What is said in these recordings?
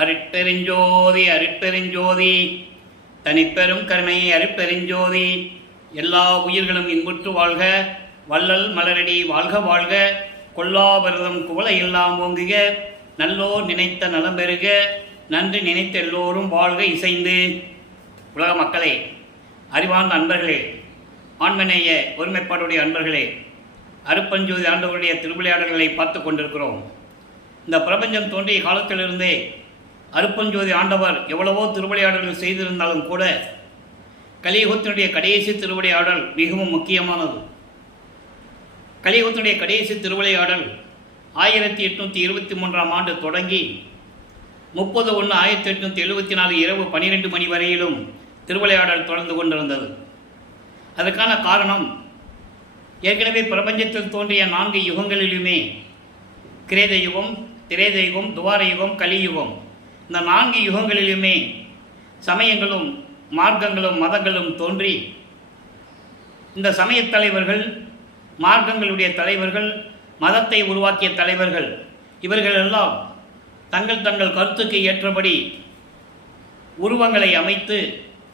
அருட்பெருஞ்சோதி அருட்பெருஞ்சோதி தனிப்பெரும் கருணை அருட்பெருஞ்சோதி. எல்லா உயிர்களும் இன்புற்று வாழ்க, வள்ளல் மலரடி வாழ்க வாழ்க, கொல்லாபரதம் குவளை எல்லாம் ஓங்குக, நல்லோர் நினைத்த நலம் பெறுக, நன்றி நினைத்த எல்லோரும் வாழ்க இசைந்து. உலக மக்களே, அறிவார்ந்த அன்பர்களே, ஆண்மநேய ஒருமைப்பாடுடைய அன்பர்களே, அருட்பெருஞ்சோதி ஆண்டவருடைய திருவிளையாடல்களை பார்த்து கொண்டிருக்கிறோம். இந்த பிரபஞ்சம் தோன்றிய காலத்திலிருந்தே அருட்பெருஞ்சோதி ஆண்டவர் எவ்வளவோ திருவிளையாடல்கள் செய்திருந்தாலும் கூட கலியுகத்தினுடைய கடைசி திருவிளையாடல் மிகவும் முக்கியமானது. கலியுகத்தினுடைய கடைசி திருவிளையாடல் 1823ஆம் ஆண்டு தொடங்கி 30/1/1874 இரவு 12 மணி வரையிலும் திருவிளையாடல் தொடர்ந்து கொண்டிருந்தது. அதற்கான காரணம், ஏற்கனவே பிரபஞ்சத்தில் தோன்றிய 4 யுகங்களிலுமே கிரேத யுகம், திரேத யுகம், துவார யுகம், கலியுகம், இந்த 4 யுகங்களிலுமே சமயங்களும் மார்க்கங்களும் மதங்களும் தோன்றி இந்த சமயத் தலைவர்கள், மார்க்கங்களுடைய தலைவர்கள், மதத்தை உருவாக்கிய தலைவர்கள் இவர்களெல்லாம் தங்கள் தங்கள் கருத்துக்கு ஏற்றபடி உருவங்களை அமைத்து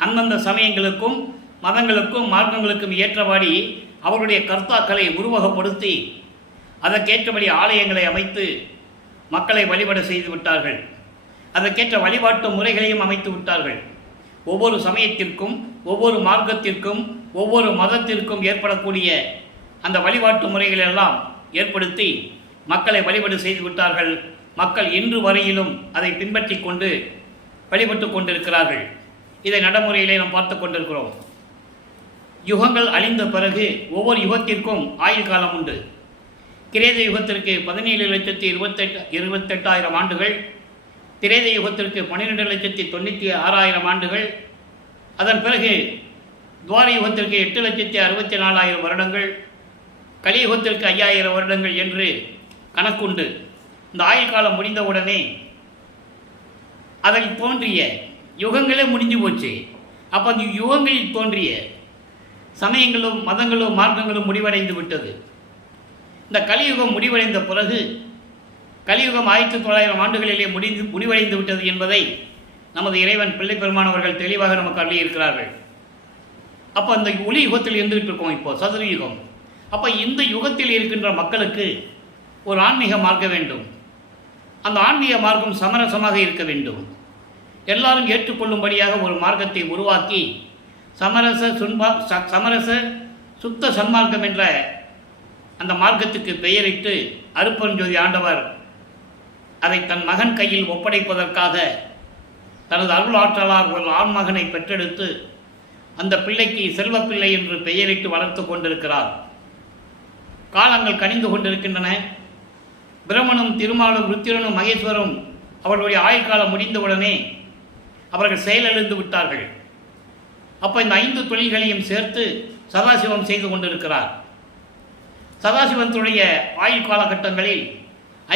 அந்தந்த சமயங்களுக்கும் மதங்களுக்கும் மார்க்கங்களுக்கும் ஏற்றபடி அவருடைய கர்த்தாக்களை உருவகப்படுத்தி அதற்கேற்றபடி ஆலயங்களை அமைத்து மக்களை வழிபட செய்து விட்டார்கள். அதற்கேற்ற வழிபாட்டு முறைகளையும் அமைத்து விட்டார்கள். ஒவ்வொரு சமயத்திற்கும், ஒவ்வொரு மார்க்கத்திற்கும், ஒவ்வொரு மதத்திற்கும் ஏற்படக்கூடிய அந்த வழிபாட்டு முறைகளெல்லாம் ஏற்படுத்தி மக்களை வழிபாடு செய்து விட்டார்கள். மக்கள் இன்று வரையிலும் அதை பின்பற்றி கொண்டு வழிபட்டு கொண்டிருக்கிறார்கள். இதை நடைமுறையிலே நாம் பார்த்து கொண்டிருக்கிறோம். யுகங்கள் அழிந்த பிறகு ஒவ்வொரு யுகத்திற்கும் ஆயுள் காலம் உண்டு. கிரேத யுகத்திற்கு 17,28,28,000 ஆண்டுகள், திரேத யுகத்திற்கு 12,96,000 ஆண்டுகள், அதன் பிறகு துவார யுகத்திற்கு 8,64,000 வருடங்கள், கலியுகத்திற்கு 5,000 வருடங்கள் என்று கணக்குண்டு. இந்த ஆயுள் காலம் முடிந்தவுடனே அதில் தோன்றிய யுகங்களே முடிஞ்சு போச்சு. அப்போ அந்த யுகங்களில் தோன்றிய சமயங்களும் மதங்களும் மார்க்கங்களும் முடிவடைந்து விட்டது. இந்த கலியுகம் முடிவடைந்த பிறகு, கலியுகம் 1900 ஆண்டுகளிலே முடிவடைந்து விட்டது என்பதை நமது இறைவன் பிள்ளை பெருமானவர்கள் தெளிவாக நமக்கு அள்ளியிருக்கிறார்கள். அப்போ அந்த ஒளி யுகத்தில் இருந்துகிட்டு இருக்கோம். இப்போ சதுர யுகம். அப்போ இந்த யுகத்தில் இருக்கின்ற மக்களுக்கு ஒரு ஆன்மீக மார்க்கம் வேண்டும். அந்த ஆன்மீக மார்க்கம் சமரசமாக இருக்க வேண்டும். எல்லாரும் ஏற்றுக்கொள்ளும்படியாக ஒரு மார்க்கத்தை உருவாக்கி சமரச சுத்த சன்மார்க்கம் என்ற அந்த மார்க்கத்துக்கு பெயரிட்டு அருட்பெருஞ்சோதி ஆண்டவர் அதை தன் மகன் கையில் ஒப்படைப்பதற்காக தனது அருள் ஆற்றலால் ஒரு ஆண்மகனை பெற்றெடுத்து அந்த பிள்ளைக்கு செல்வப்பிள்ளை என்று பெயரிட்டு வளர்த்து கொண்டிருக்கிறார். காலங்கள் கனிந்து கொண்டிருக்கின்றன. பிரம்மனும் திருமாலும் ருத்திரனும் மகேஸ்வரும் அவர்களுடைய ஆயுள் காலம் முடிந்தவுடனே அவர்கள் செயலிழந்து விட்டார்கள். அப்போ இந்த 5 தொழில்களையும் சேர்த்து சதாசிவம் செய்து கொண்டிருக்கிறார். சதாசிவனுடைய ஆயுள் காலகட்டங்களில்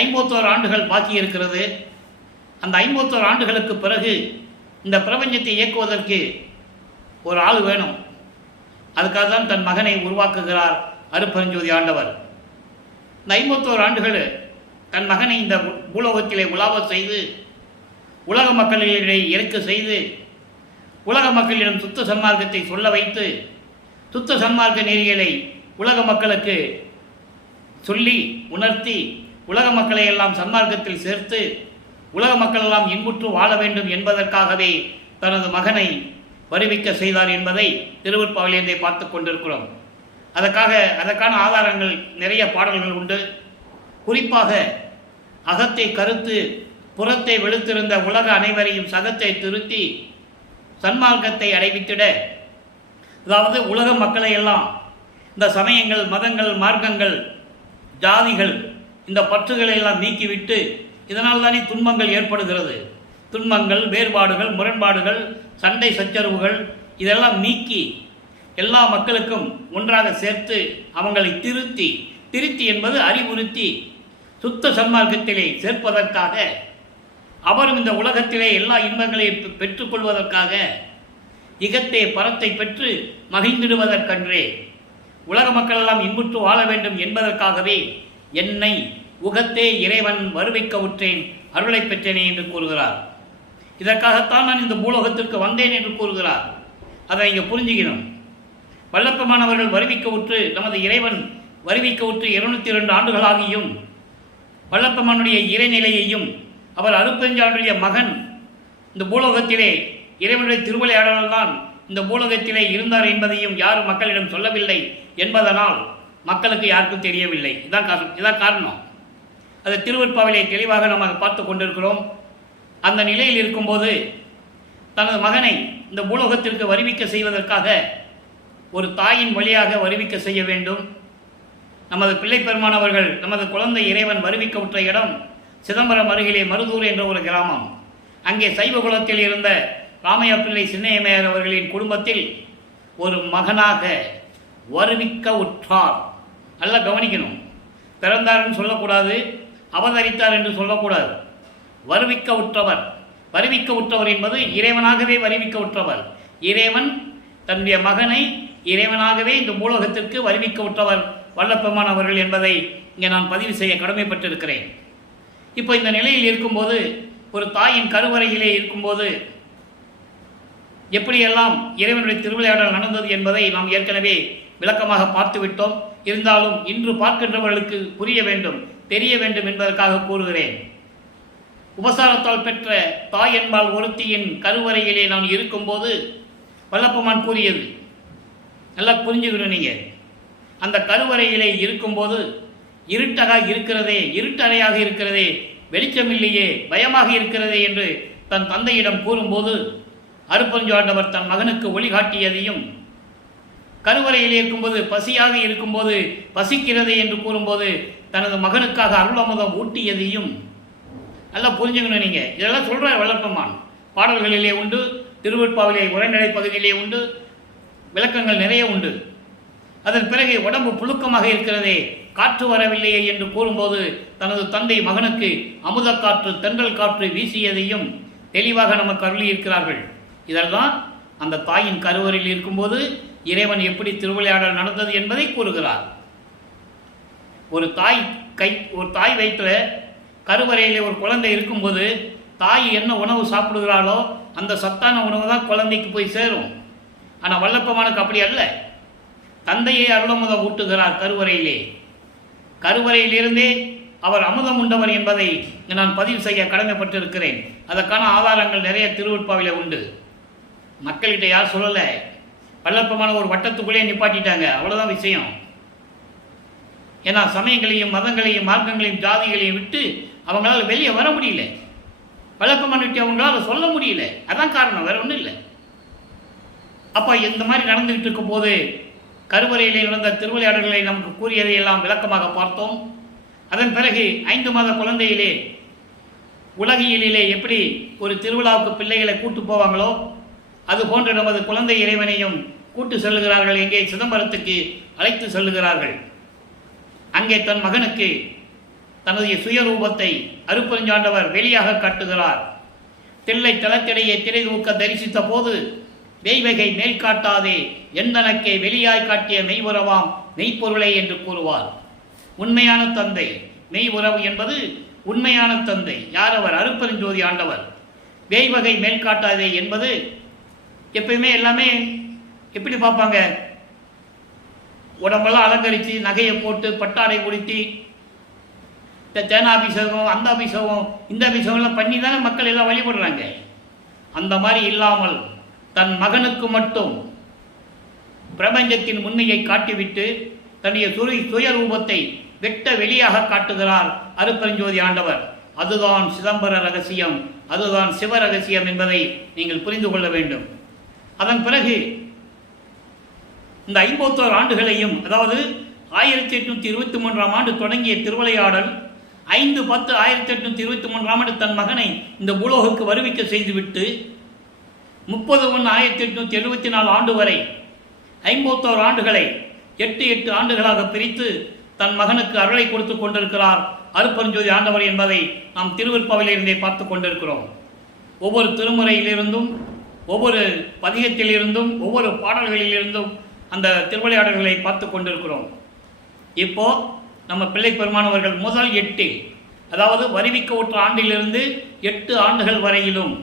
51 ஆண்டுகள் பாக்கி இருக்கிறது. அந்த 51 ஆண்டுகளுக்கு பிறகு இந்த பிரபஞ்சத்தை இயக்குவதற்கு ஒரு ஆள் வேணும். அதுக்காக தான் தன் மகனை உருவாக்குகிறார் அருட்பெருஞ்சோதி ஆண்டவர். இந்த 51 ஆண்டுகள் தன் மகனை இந்த பூலோகத்திலே உலாவ செய்து உலக மக்களிடையே இறக்க செய்து உலக மக்களிடம் சுத்த சன்மார்க்கத்தை சொல்ல வைத்து சுத்த சன்மார்க்க நெறிகளை உலக மக்களுக்கு சொல்லி உணர்த்தி உலக மக்களை எல்லாம் சன்மார்க்கத்தில் சேர்த்து உலக மக்கள் எல்லாம் இன்புற்று வாழ வேண்டும் என்பதற்காகவே தனது மகனை வருவிக்க செய்தார் என்பதை திருவருட்பாவிலிருந்தே பார்த்து கொண்டிருக்கிறோம். அதற்கான ஆதாரங்கள் நிறைய பாடல்கள் உண்டு. குறிப்பாக அகத்தை கருத்து புறத்தை வெளுத்திருந்த உலக அனைவரையும் சகத்தை திருத்தி சன்மார்க்கத்தை அடைவித்திட, அதாவது உலக மக்களை எல்லாம் இந்த சமயங்கள் மதங்கள் மார்க்கங்கள் ஜாதிகள் இந்த பற்றுகளை எல்லாம் நீக்கிவிட்டு, இதனால் தானே துன்பங்கள் ஏற்படுகிறது. துன்பங்கள், வேறுபாடுகள், முரண்பாடுகள், சண்டை சச்சரவுகள் இதெல்லாம் நீக்கி எல்லா மக்களுக்கும் ஒன்றாக சேர்த்து அவங்களை திருத்தி என்பது அறிவுறுத்தி சுத்த சன்மார்க்கத்திலே சேர்ப்பதற்காக, அவரும் இந்த உலகத்திலே எல்லா இன்பங்களையும் பெற்றுக்கொள்வதற்காக, இகத்தே பரத்தை பெற்று மகிழ்ந்திடுவதற்கன்றே உலக மக்கள் எல்லாம் இன்புற்று வாழ வேண்டும் என்பதற்காகவே என்னை உகத்தே இறைவன் வருவிக்க உற்றேன், அருளை பெற்றேனே என்று கூறுகிறார். இதற்காகத்தான் நான் இந்த பூலோகத்திற்கு வந்தேன் என்று கூறுகிறார். அதை இங்கே புரிஞ்சுக்கணும். வல்லப்பமானவர்கள் வருவிக்க உற்று நமது இறைவன் வருவிக்க உற்று 202 ஆண்டுகளாகியும் வல்லப்பமானுடைய இறைநிலையையும் அவர் அருட்பெருஞ்சாண்டருடைய மகன் இந்த பூலோகத்திலே இறைவனுடைய திருவிளையாடல் தான் இந்த பூலோகத்திலே இருந்தார் என்பதையும் யாரும் மக்களிடம் சொல்லவில்லை என்பதனால் மக்களுக்கு யாருக்கும் தெரியவில்லை. இதான் காரணம். அதை திருவெட்பாவிலே தெளிவாக நாம் பார்த்து கொண்டிருக்கிறோம். அந்த நிலையில் இருக்கும்போது தனது மகனை இந்த பூலோகத்திற்கு வருவிக்க செய்வதற்காக ஒரு தாயின் வழியாக வருவிக்க செய்ய வேண்டும். நமது பிள்ளை பெருமானவர்கள் நமது குழந்தை இறைவன் வருவிக்க உற்ற இடம் சிதம்பரம் அருகிலே மருதூர் என்ற ஒரு கிராமம். அங்கே சைவ குலத்தில் இருந்த ராமையா பிள்ளை சின்னையமையர் அவர்களின் குடும்பத்தில் ஒரு மகனாக வருவிக்க உற்றார். நல்லா கவனிக்கணும். பிறந்தார்னு சொல்லக்கூடாது, அவதரித்தார் என்று சொல்லக்கூடாது. வருவிக்க உற்றவர். வருவிக்க உற்றவர் என்பது இறைவனாகவே வருவிக்க உற்றவர். இறைவன் தன்னுடைய மகனை இறைவனாகவே இந்த பூலோகத்திற்கு வருவிக்க உற்றவர் வல்லப்பெருமான் அவர்கள் என்பதை இங்கே நான் பதிவு செய்ய கடமைப்பட்டிருக்கிறேன். இப்போ இந்த நிலையில் இருக்கும்போது, ஒரு தாயின் கருவறையிலே இருக்கும்போது எப்படியெல்லாம் இறைவனுடைய திருவிளையாடல் நடந்தது என்பதை நாம் ஏற்கனவே விளக்கமாக பார்த்துவிட்டோம். இருந்தாலும் இன்று பார்க்கின்றவர்களுக்கு புரிய வேண்டும், தெரிய வேண்டும் என்பதற்காக கூறுகிறேன். உபசாரத்தால் பெற்ற தாய் என்பால் ஒருத்தியின் கருவறையிலே நான் இருக்கும்போது வல்லப்பெருமான் கூறியது நல்லா புரிஞ்சுக்கணும். நீங்கள் அந்த கருவறையிலே இருக்கும்போது இருட்டாக இருக்கிறதே, இருட்டறையாக இருக்கிறதே, வெளிச்சமில்லையே, பயமாக இருக்கிறதே என்று தன் தந்தையிடம் கூறும்போது அருட்பெருஞ்சாண்டவர் தன் மகனுக்கு ஒளிகாட்டியதையும், கருவறையில் இருக்கும்போது பசியாக இருக்கும்போது பசிக்கிறதே என்று கூறும்போது தனது மகனுக்காக அருளமுதம் ஊட்டியதையும் நல்லா புரிஞ்சுக்கணும். நீங்கள் இதெல்லாம் சொல்கிற வல்லப்பெருமான் பாடல்களிலே உண்டு, திருவெட்பாவிலே உரைநடை பகுதியிலே உண்டு, விளக்கங்கள் நிறைய உண்டு. அதன் பிறகு உடம்பு புழுக்கமாக இருக்கிறதே, காற்று வரவில்லையே என்று கூறும்போது தனது தந்தை மகனுக்கு அமுத காற்று தென்றல் காற்று வீசியதையும் தெளிவாக நமக்கு அருளியிருக்கிறார்கள். இதெல்லாம் அந்த தாயின் கருவறையில் இருக்கும்போது இறைவன் எப்படி திருவிளையாடல் நடந்தது என்பதை கூறுகிறார். ஒரு தாய் வயிற்றில் கருவறையிலே ஒரு குழந்தை இருக்கும்போது தாய் என்ன உணவு சாப்பிடுகிறாளோ அந்த சத்தான உணவு தான் குழந்தைக்கு போய் சேரும். ஆனால் வல்லப்பெருமானுக்கு அப்படி அல்ல. தந்தையை அருளமுதம் ஊட்டுகிறார் கருவறையிலே. கருவறையிலிருந்தே அவர் அமுதம் உண்டவர் என்பதை நான் பதிவு செய்ய கடமைப்பட்டிருக்கிறேன். அதற்கான ஆதாரங்கள் நிறைய திருவெட்பாவிலே உண்டு. மக்கள்கிட்ட யார் சொல்லலை. வல்லப்பெருமான ஒரு வட்டத்துக்குள்ளே நிப்பாட்டிட்டாங்க, அவ்வளோதான் விஷயம். ஏன்னா சமயங்களையும் மதங்களையும் மார்க்கங்களையும் ஜாதிகளையும் விட்டு அவங்களால வெளியே வர முடியல. வல்லப்பெருமான் விட்டு அவங்களால சொல்ல முடியல. அதான் காரணம், வேற ஒன்றும் இல்லை. அப்போ இந்த மாதிரி நடந்துகிட்டு இருக்கும் போது கருவறையிலே நடந்த திருவிளையாடல்களை நமக்கு கூறியதையெல்லாம் விளக்கமாக பார்த்தோம். அதன் பிறகு 5 மாத குழந்தையிலே உலகியலிலே எப்படி ஒரு திருவிழாவுக்கு பிள்ளைகளை கூட்டு போவாங்களோ அது போன்று நமது குழந்தை இறைவனையும் கூட்டு செல்லுகிறார்கள். எங்கே? சிதம்பரத்துக்கு அழைத்து செல்லுகிறார்கள். அங்கே தன் மகனுக்கு தனது சுயரூபத்தை அருட்பெருஞ்சாண்டவர் வெளியாக காட்டுகிறார். தில்லை தளத்திடையே திரை தூக்க தரிசித்த போது தெய்வகை மேல் காட்டாதே எந்தனக்கே வெளியாய் காட்டிய மெய்வுறவாம் மெய்ப்பொருளை என்று கூறுவார். உண்மையான தந்தை, மெய் உறவு என்பது உண்மையான தந்தை. யார் அவர்? அருட்பெருஞ்சோதி ஆண்டவர். தெய்வகை மேல் காட்டாதே என்பது எப்பயுமே எல்லாமே எப்படி பார்ப்பாங்க? உடம்பெல்லாம் அலங்கரித்து நகையை போட்டு பட்டாடை உடுத்தி தேனாபிஷேகம் அந்த அபிஷேகம் இந்த அபிஷேகம்லாம் பண்ணி தானே மக்கள் எல்லாம் வழிபடுறாங்க. அந்த மாதிரி இல்லாமல் தன் மகனுக்கு மட்டும் பிரபஞ்சத்தின் உண்மையை காட்டிவிட்டு தன்னுடைய சுயரூபத்தை வெட்ட வெளியாக காட்டுகிறார் அருட்பெருஞ்சோதி ஆண்டவர். அதுதான் சிதம்பர ரகசியம், அதுதான் சிவ ரகசியம் என்பதை நீங்கள் புரிந்து கொள்ள வேண்டும். அதன் பிறகு இந்த 51 ஆண்டுகளையும், அதாவது 1823ஆம் ஆண்டு தொடங்கிய திருவிளையாடல் 5/10/1823ஆம் ஆண்டு தன் மகனை இந்த பூலோகுக்கு வருவிக்க செய்துவிட்டு 30/1/1874 ஆண்டு வரை 51 ஆண்டுகளை 8 ஆண்டுகளாக பிரித்து தன் மகனுக்கு அருளை கொடுத்து கொண்டிருக்கிறார் அருட்பெருஞ்சோதி ஆண்டவர் என்பதை நாம் திருவெட்பாவிலிருந்தே பார்த்து கொண்டிருக்கிறோம். ஒவ்வொரு திருமுறையிலிருந்தும் ஒவ்வொரு பதிகத்திலிருந்தும் ஒவ்வொரு பாடல்களிலிருந்தும் அந்த திருவிளையாடல்களை பார்த்து கொண்டிருக்கிறோம். இப்போ நம்ம பிள்ளை பெருமானவர்கள் முதல் 8, அதாவது வருவிக்க உற்ற ஆண்டிலிருந்து 8 ஆண்டுகள் வரையிலும்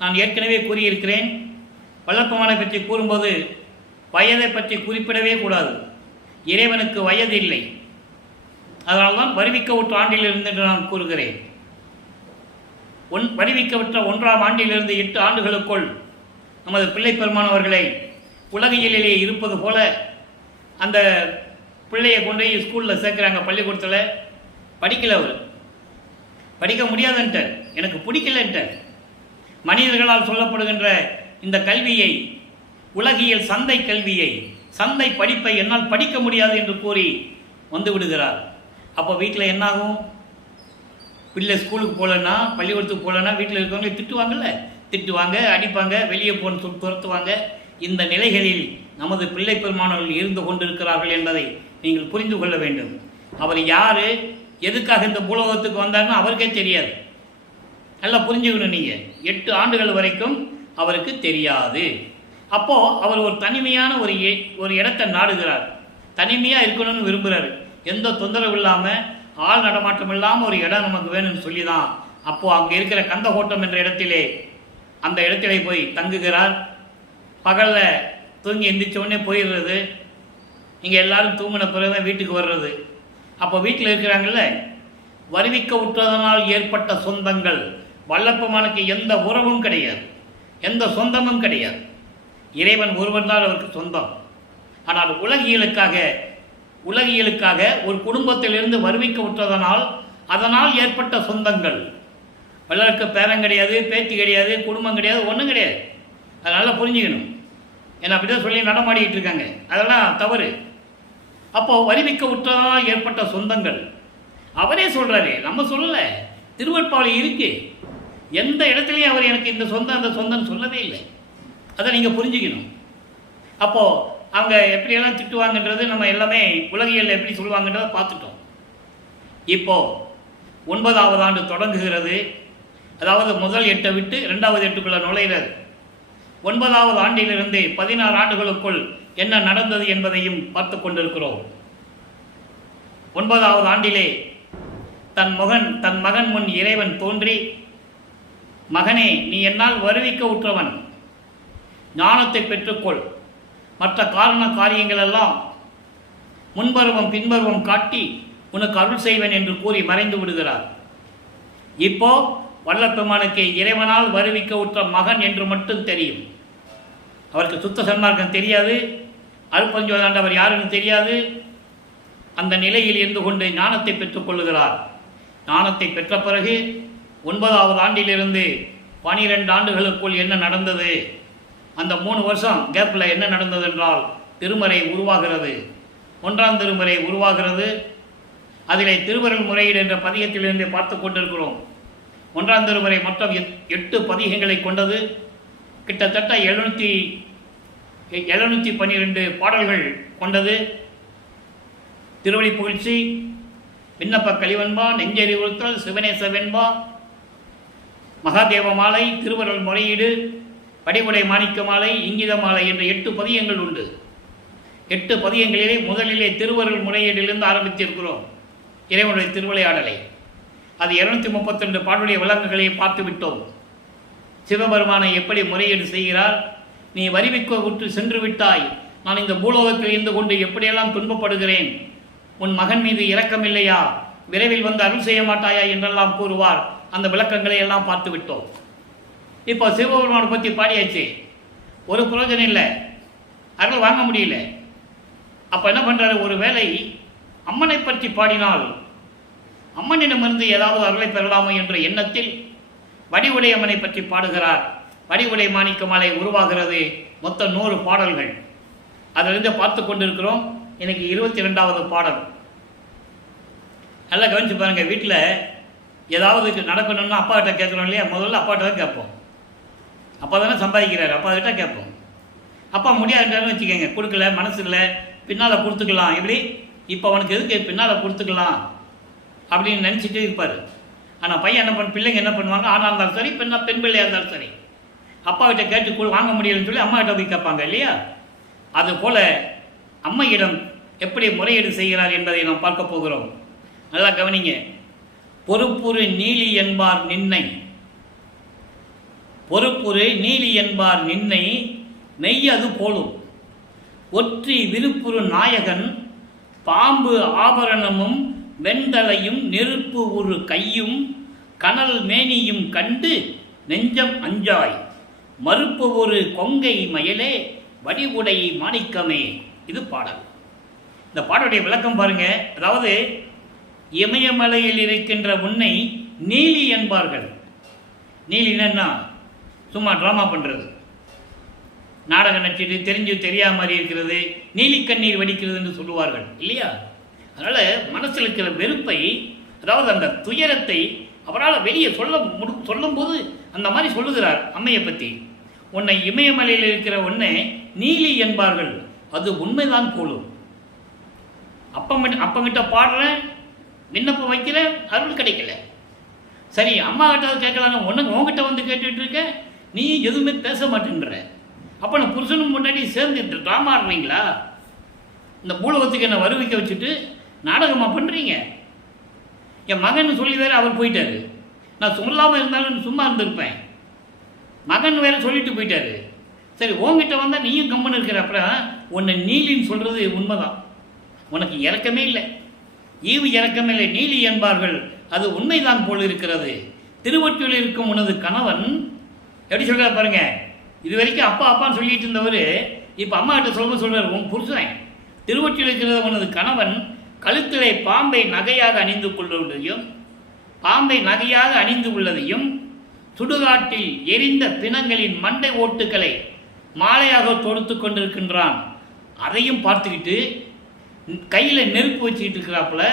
நான் ஏற்கனவே கூறியிருக்கிறேன், வளர்ப்பவனை பற்றி கூறும்போது வயதை பற்றி குறிப்பிடவே கூடாது. இறைவனுக்கு வயது இல்லை. அதனால்தான் வருவிக்கவுற்ற ஆண்டிலிருந்து என்று நான் கூறுகிறேன். வருவிக்கவுற்ற 1ஆம் ஆண்டிலிருந்து 8 ஆண்டுகளுக்குள் நமது பிள்ளை பெருமானவர்களை உலகியலிலே இருப்பது போல அந்த பிள்ளையை கொண்டு போய் ஸ்கூலில் சேர்க்குறாங்க. பள்ளிக்கூடத்தில் படிக்கல, அவர் படிக்க முடியாதுன்ட்டார், எனக்கு பிடிக்கலன்ட்டார். மனிதர்களால் சொல்லப்படுகின்ற இந்த கல்வியை, உலகியல் சந்தை கல்வியை, சந்தை படிப்பை என்னால் படிக்க முடியாது என்று கூறி வந்து விடுகிறார். அப்போ வீட்டில் என்னாகும்? பிள்ளை ஸ்கூலுக்கு போகலன்னா, பள்ளிக்கூடத்துக்கு போகலன்னா வீட்டில் இருக்கவங்க திட்டுவாங்கல்ல, திட்டுவாங்க, அடிப்பாங்க, வெளியே போன்னு சொல்லி துரத்துவாங்க. இந்த நிலைகளில் நமது பிள்ளை பெருமானவர்கள் இருந்து கொண்டிருக்கிறார்கள் என்பதை நீங்கள் புரிந்து கொள்ள வேண்டும். அவர் யார், எதுக்காக இந்த பூலோகத்துக்கு வந்தாருன்னு அவருக்கே தெரியாது. நல்லா புரிஞ்சுக்கணும். நீங்கள் 8 ஆண்டுகள் வரைக்கும் அவருக்கு தெரியாது. அப்போது அவர் ஒரு தனிமையான ஒரு இடத்தை நாடுகிறார். தனிமையாக இருக்கணும்னு விரும்புகிறார். எந்த தொந்தரவு இல்லாமல், ஆள் நடமாட்டம் இல்லாமல் ஒரு இடம் நமக்கு வேணும்னு சொல்லி தான் அப்போது அங்கே இருக்கிற கந்தகோட்டம் என்ற இடத்திலே அந்த இடத்திலே போய் தங்குகிறார். பகலில் தூங்கி எந்திரிச்ச உடனே போயிடுறது. இங்கே எல்லாரும் தூங்கின பிறகு வீட்டுக்கு வர்றது. அப்போ வீட்டில் இருக்கிறாங்கல்ல, வருவிக்க உற்றதனால் ஏற்பட்ட சொந்தங்கள். வல்லப்பமானுக்கு எந்த உறவும் கிடையாது, எந்த சொந்தமும் கிடையாது. இறைவன் ஒருவன் தான் அவருக்கு சொந்தம். ஆனால் உலகியலுக்காக ஒரு குடும்பத்திலிருந்து வருவிக்க உற்றதனால் அதனால் ஏற்பட்ட சொந்தங்கள். வல்லருக்கு பேரன் கிடையாது, பேத்தி கிடையாது, குடும்பம் கிடையாது, ஒன்றும் கிடையாது. அதனால் புரிஞ்சுக்கணும். ஏன்னா அப்படிதான் சொல்லி நடமாடிக்கிட்டு இருக்காங்க. அதெல்லாம் தவறு. அப்போது வருவிக்க உற்றதனால் ஏற்பட்ட சொந்தங்கள் அவரே சொல்கிறாரு, நம்ம சொல்லலை. திருவற்பாவை இருக்கு. எந்த இடத்துலையும் அவர் எனக்கு இந்த சொந்தம் அந்த சொந்தம்னு சொல்லவே இல்லை. அதை நீங்கள் புரிஞ்சுக்கணும். அப்போது அவங்க எப்படியெல்லாம் திட்டுவாங்கன்றது நம்ம எல்லாமே உலகியல் எப்படி சொல்லுவாங்கன்றதை பார்த்துட்டோம். இப்போது 9ஆவது ஆண்டு தொடங்குகிறது. அதாவது முதல் 8 விட்டு 2வது 8க்குள்ளே நுழைகிறது. 9ஆவது ஆண்டிலிருந்து 16 ஆண்டுகளுக்குள் என்ன நடந்தது என்பதையும் பார்த்து கொண்டிருக்கிறோம். 9ஆவது ஆண்டிலே தன் மகன் முன் இறைவன் தோன்றி, மகனே, நீ என்னால் வருவிக்க உற்றவன், ஞானத்தை பெற்றுக்கொள், மற்ற காரண காரியங்களெல்லாம் முன்பருவம் பின்பருவம் காட்டி உனக்கு அருள் செய்வேன் என்று கூறி மறைந்து விடுகிறார். இப்போ வல்லப்பெருமானுக்கு இறைவனால் வருவிக்க உற்ற மகன் என்று மட்டும் தெரியும். அவருக்கு சுத்த சன்மார்க்கம் தெரியாது, அருட்பஞ்சோதாண்டவர் யாருன்னு தெரியாது. அந்த நிலையில் இருந்து கொண்டு ஞானத்தை பெற்றுக்கொள்ளுகிறார். ஞானத்தை பெற்ற பிறகு 9ஆவது ஆண்டிலிருந்து 12 ஆண்டுகளுக்குள் என்ன நடந்தது, அந்த 3 வருஷம் கேப்பில் என்ன நடந்தது என்றால், திருமறை உருவாகிறது. 1ஆம் திருமறை உருவாகிறது. அதிலே திருவருள் முறையீடு என்ற பதிகத்திலிருந்து பார்த்து கொண்டிருக்கிறோம். 1ஆம் திருமறை மொத்தம் 8 பதிகங்களை கொண்டது. கிட்டத்தட்ட 712 பாடல்கள் கொண்டது. திருவடி புகழ்ச்சி, விண்ணப்ப கலிவன்பா, நெஞ்சறிவுறுத்தல், சிவனேச வெண்பா, மகாதேவ மாலை, திருவருள் முறையீடு, படிவுடை மாணிக்க மாலை, இங்கித மாலை என்ற 8 பதியங்கள் உண்டு. 8 பதியங்களிலே முதலிலே திருவருள் முறையீடிலிருந்து ஆரம்பித்திருக்கிறோம் இறைவனுடைய திருவிளையாடலை. அது 232 பாடலுடைய விளக்குகளை பார்த்து விட்டோம். சிவபெருமானை எப்படி முறையீடு செய்கிறார், நீ வருவிக்க விட்டு சென்று விட்டாய், நான் இந்த பூலோகத்தில் இருந்து கொண்டு எப்படியெல்லாம் துன்பப்படுகிறேன், உன் மகன் மீது இரக்கமில்லையா, விரைவில் வந்து அருள் செய்ய மாட்டாயா என்றெல்லாம் கூறுவார். அந்த விளக்கங்களை எல்லாம் பார்த்து விட்டோம். இப்போ சிவபெருமானை பற்றி பாடியாச்சு, ஒரு பிரயோஜனம் இல்லை, அருள் வாங்க முடியல. அப்போ என்ன பண்ணுறாரு, ஒரு வேளை அம்மனை பற்றி பாடினால் அம்மனிடமிருந்து ஏதாவது அருளை பெறலாமோ என்ற எண்ணத்தில் வடிவுடை அம்மனை பற்றி பாடுகிறார். வடிவுடை மாணிக்க மாலை உருவாகிறது. மொத்தம் 100 பாடல்கள் அதிலிருந்து பார்த்து கொண்டிருக்கிறோம். எனக்கு 22வது பாடல். நல்லா கவனிச்சு பாருங்கள். வீட்டில் ஏதாவது நடக்கணும்னா அப்பா கிட்ட கேட்குறோம் இல்லையா, முதல்ல அப்பாட்ட தான் கேட்போம். அப்பா தானே சம்பாதிக்கிறார், அப்பா கிட்ட கேட்போம். அப்பா முடியாதுன்னு வச்சுக்கோங்க, கொடுக்கல, மனசு இல்லை, பின்னால் கொடுத்துக்கலாம், இப்படி இப்போ அவனுக்கு எதுக்கு பின்னால் கொடுத்துக்கலாம் அப்படின்னு நினச்சிட்டே இருப்பார். ஆனால் பையன் என்ன பிள்ளைங்க என்ன பண்ணுவாங்க, ஆணாக இருந்தாலும் சரி, பெண் பிள்ளையாக இருந்தாலும் சரி, அப்பா கிட்ட கேட்டு வாங்க முடியலன்னு சொல்லி அம்மா கிட்ட போய் கேட்பாங்க இல்லையா. அதுபோல் அம்மையிடம் எப்படி முறையீடு செய்கிறார் என்பதை நாம் பார்க்க போகிறோம். நல்லா கவனிங்க. பொறுப்புறு நீலி என்பார் நின்னை, பொறுப்புறு நீலி என்பார் நின்னை நெய் அது போலும் ஒற்றி விருப்புறு நாயகன் பாம்பு ஆபரணமும் வெண்தலையும் நெருப்பு ஒரு கையும் கனல் மேனியும் கண்டு நெஞ்சம் அஞ்சாய் மறுப்பு ஒரு கொங்கை மயலே வடிவுடை மாணிக்கமே. இது பாடல். இந்த பாடலுடைய விளக்கம் பாருங்க. அதாவது இமயமலையில் இருக்கின்ற உன்னை நீலி என்பார்கள். நீலி என்னன்னா சும்மா ட்ராமா பண்ணுறது, நாடகம் நடிச்சிட்டு தெரிஞ்சு தெரியாம மாதிரி இருக்கிறது, நீலி கண்ணீர் வடிக்கிறது என்று சொல்லுவார்கள் இல்லையா? அதனால் மனசில் இருக்கிற வெறுப்பை, அதாவது அந்த துயரத்தை அவரால் வெளியே சொல்லும்போது அந்த மாதிரி சொல்லுகிறார் அம்மையை பற்றி. உன்னை இமயமலையில் இருக்கிற உன்னை நீலி என்பார்கள், அது உண்மைதான் போலும். அப்பங்கிட்ட பாடுறேன், விண்ணப்பம் வைக்கிறேன், அருள் கிடைக்கல. சரி, அம்மா கிட்ட கேட்கலாம், உங்ககிட்ட வந்து கேட்டுட்டு இருக்க, நீ எதுவுமே பேச மாட்டேன்ற. அப்போ நான் புருஷனும் முன்னாடி சேர்ந்து ட்ராமா ஆடுறீங்களா? இந்த பூலகத்துக்கு என்ன வருவிக்க வச்சுட்டு நாடகமாக பண்ணுறீங்க. என் மகன் சொல்லி வேறு அவர் போயிட்டாரு. நான் சொல்லாமல் இருந்தாலும் சும்மா இருந்திருப்பேன். மகன் வேறு சொல்லிட்டு போயிட்டாரு. சரி, உங்ககிட்ட வந்தால் நீயும் கம்மன் இருக்கிற. அப்புறம் உன்னை நீலின்னு சொல்கிறது உண்மைதான். உனக்கு இறக்கமே இல்லை, ஈவு இறக்கமே இல்லை. நீலி என்பார்கள், அது உண்மைதான் போல் இருக்கிறது. திருவொற்றியில் இருக்கும் உனது கணவன் எப்படி சொல்கிற பாருங்க. இது வரைக்கும் அப்பா அப்பான்னு சொல்லிட்டு இருந்தவர் இப்போ அம்மா கிட்ட சொல்கிறார், உன் புருஷன் திருவொற்றியில் இருக்கிற உனது கணவன் கழுத்திலே பாம்பை நகையாக அணிந்து கொள்வதையும் பாம்பை நகையாக அணிந்து உள்ளதையும் சுடுகாட்டில் எரிந்த பிணங்களின் மண்டை ஓட்டுக்களை மாலையாக தொடுத்து கொண்டிருக்கின்றான். அதையும் பார்த்துக்கிட்டு கையில் நெருப்பு வச்சுக்கிட்டு இருக்கிறாப்புல.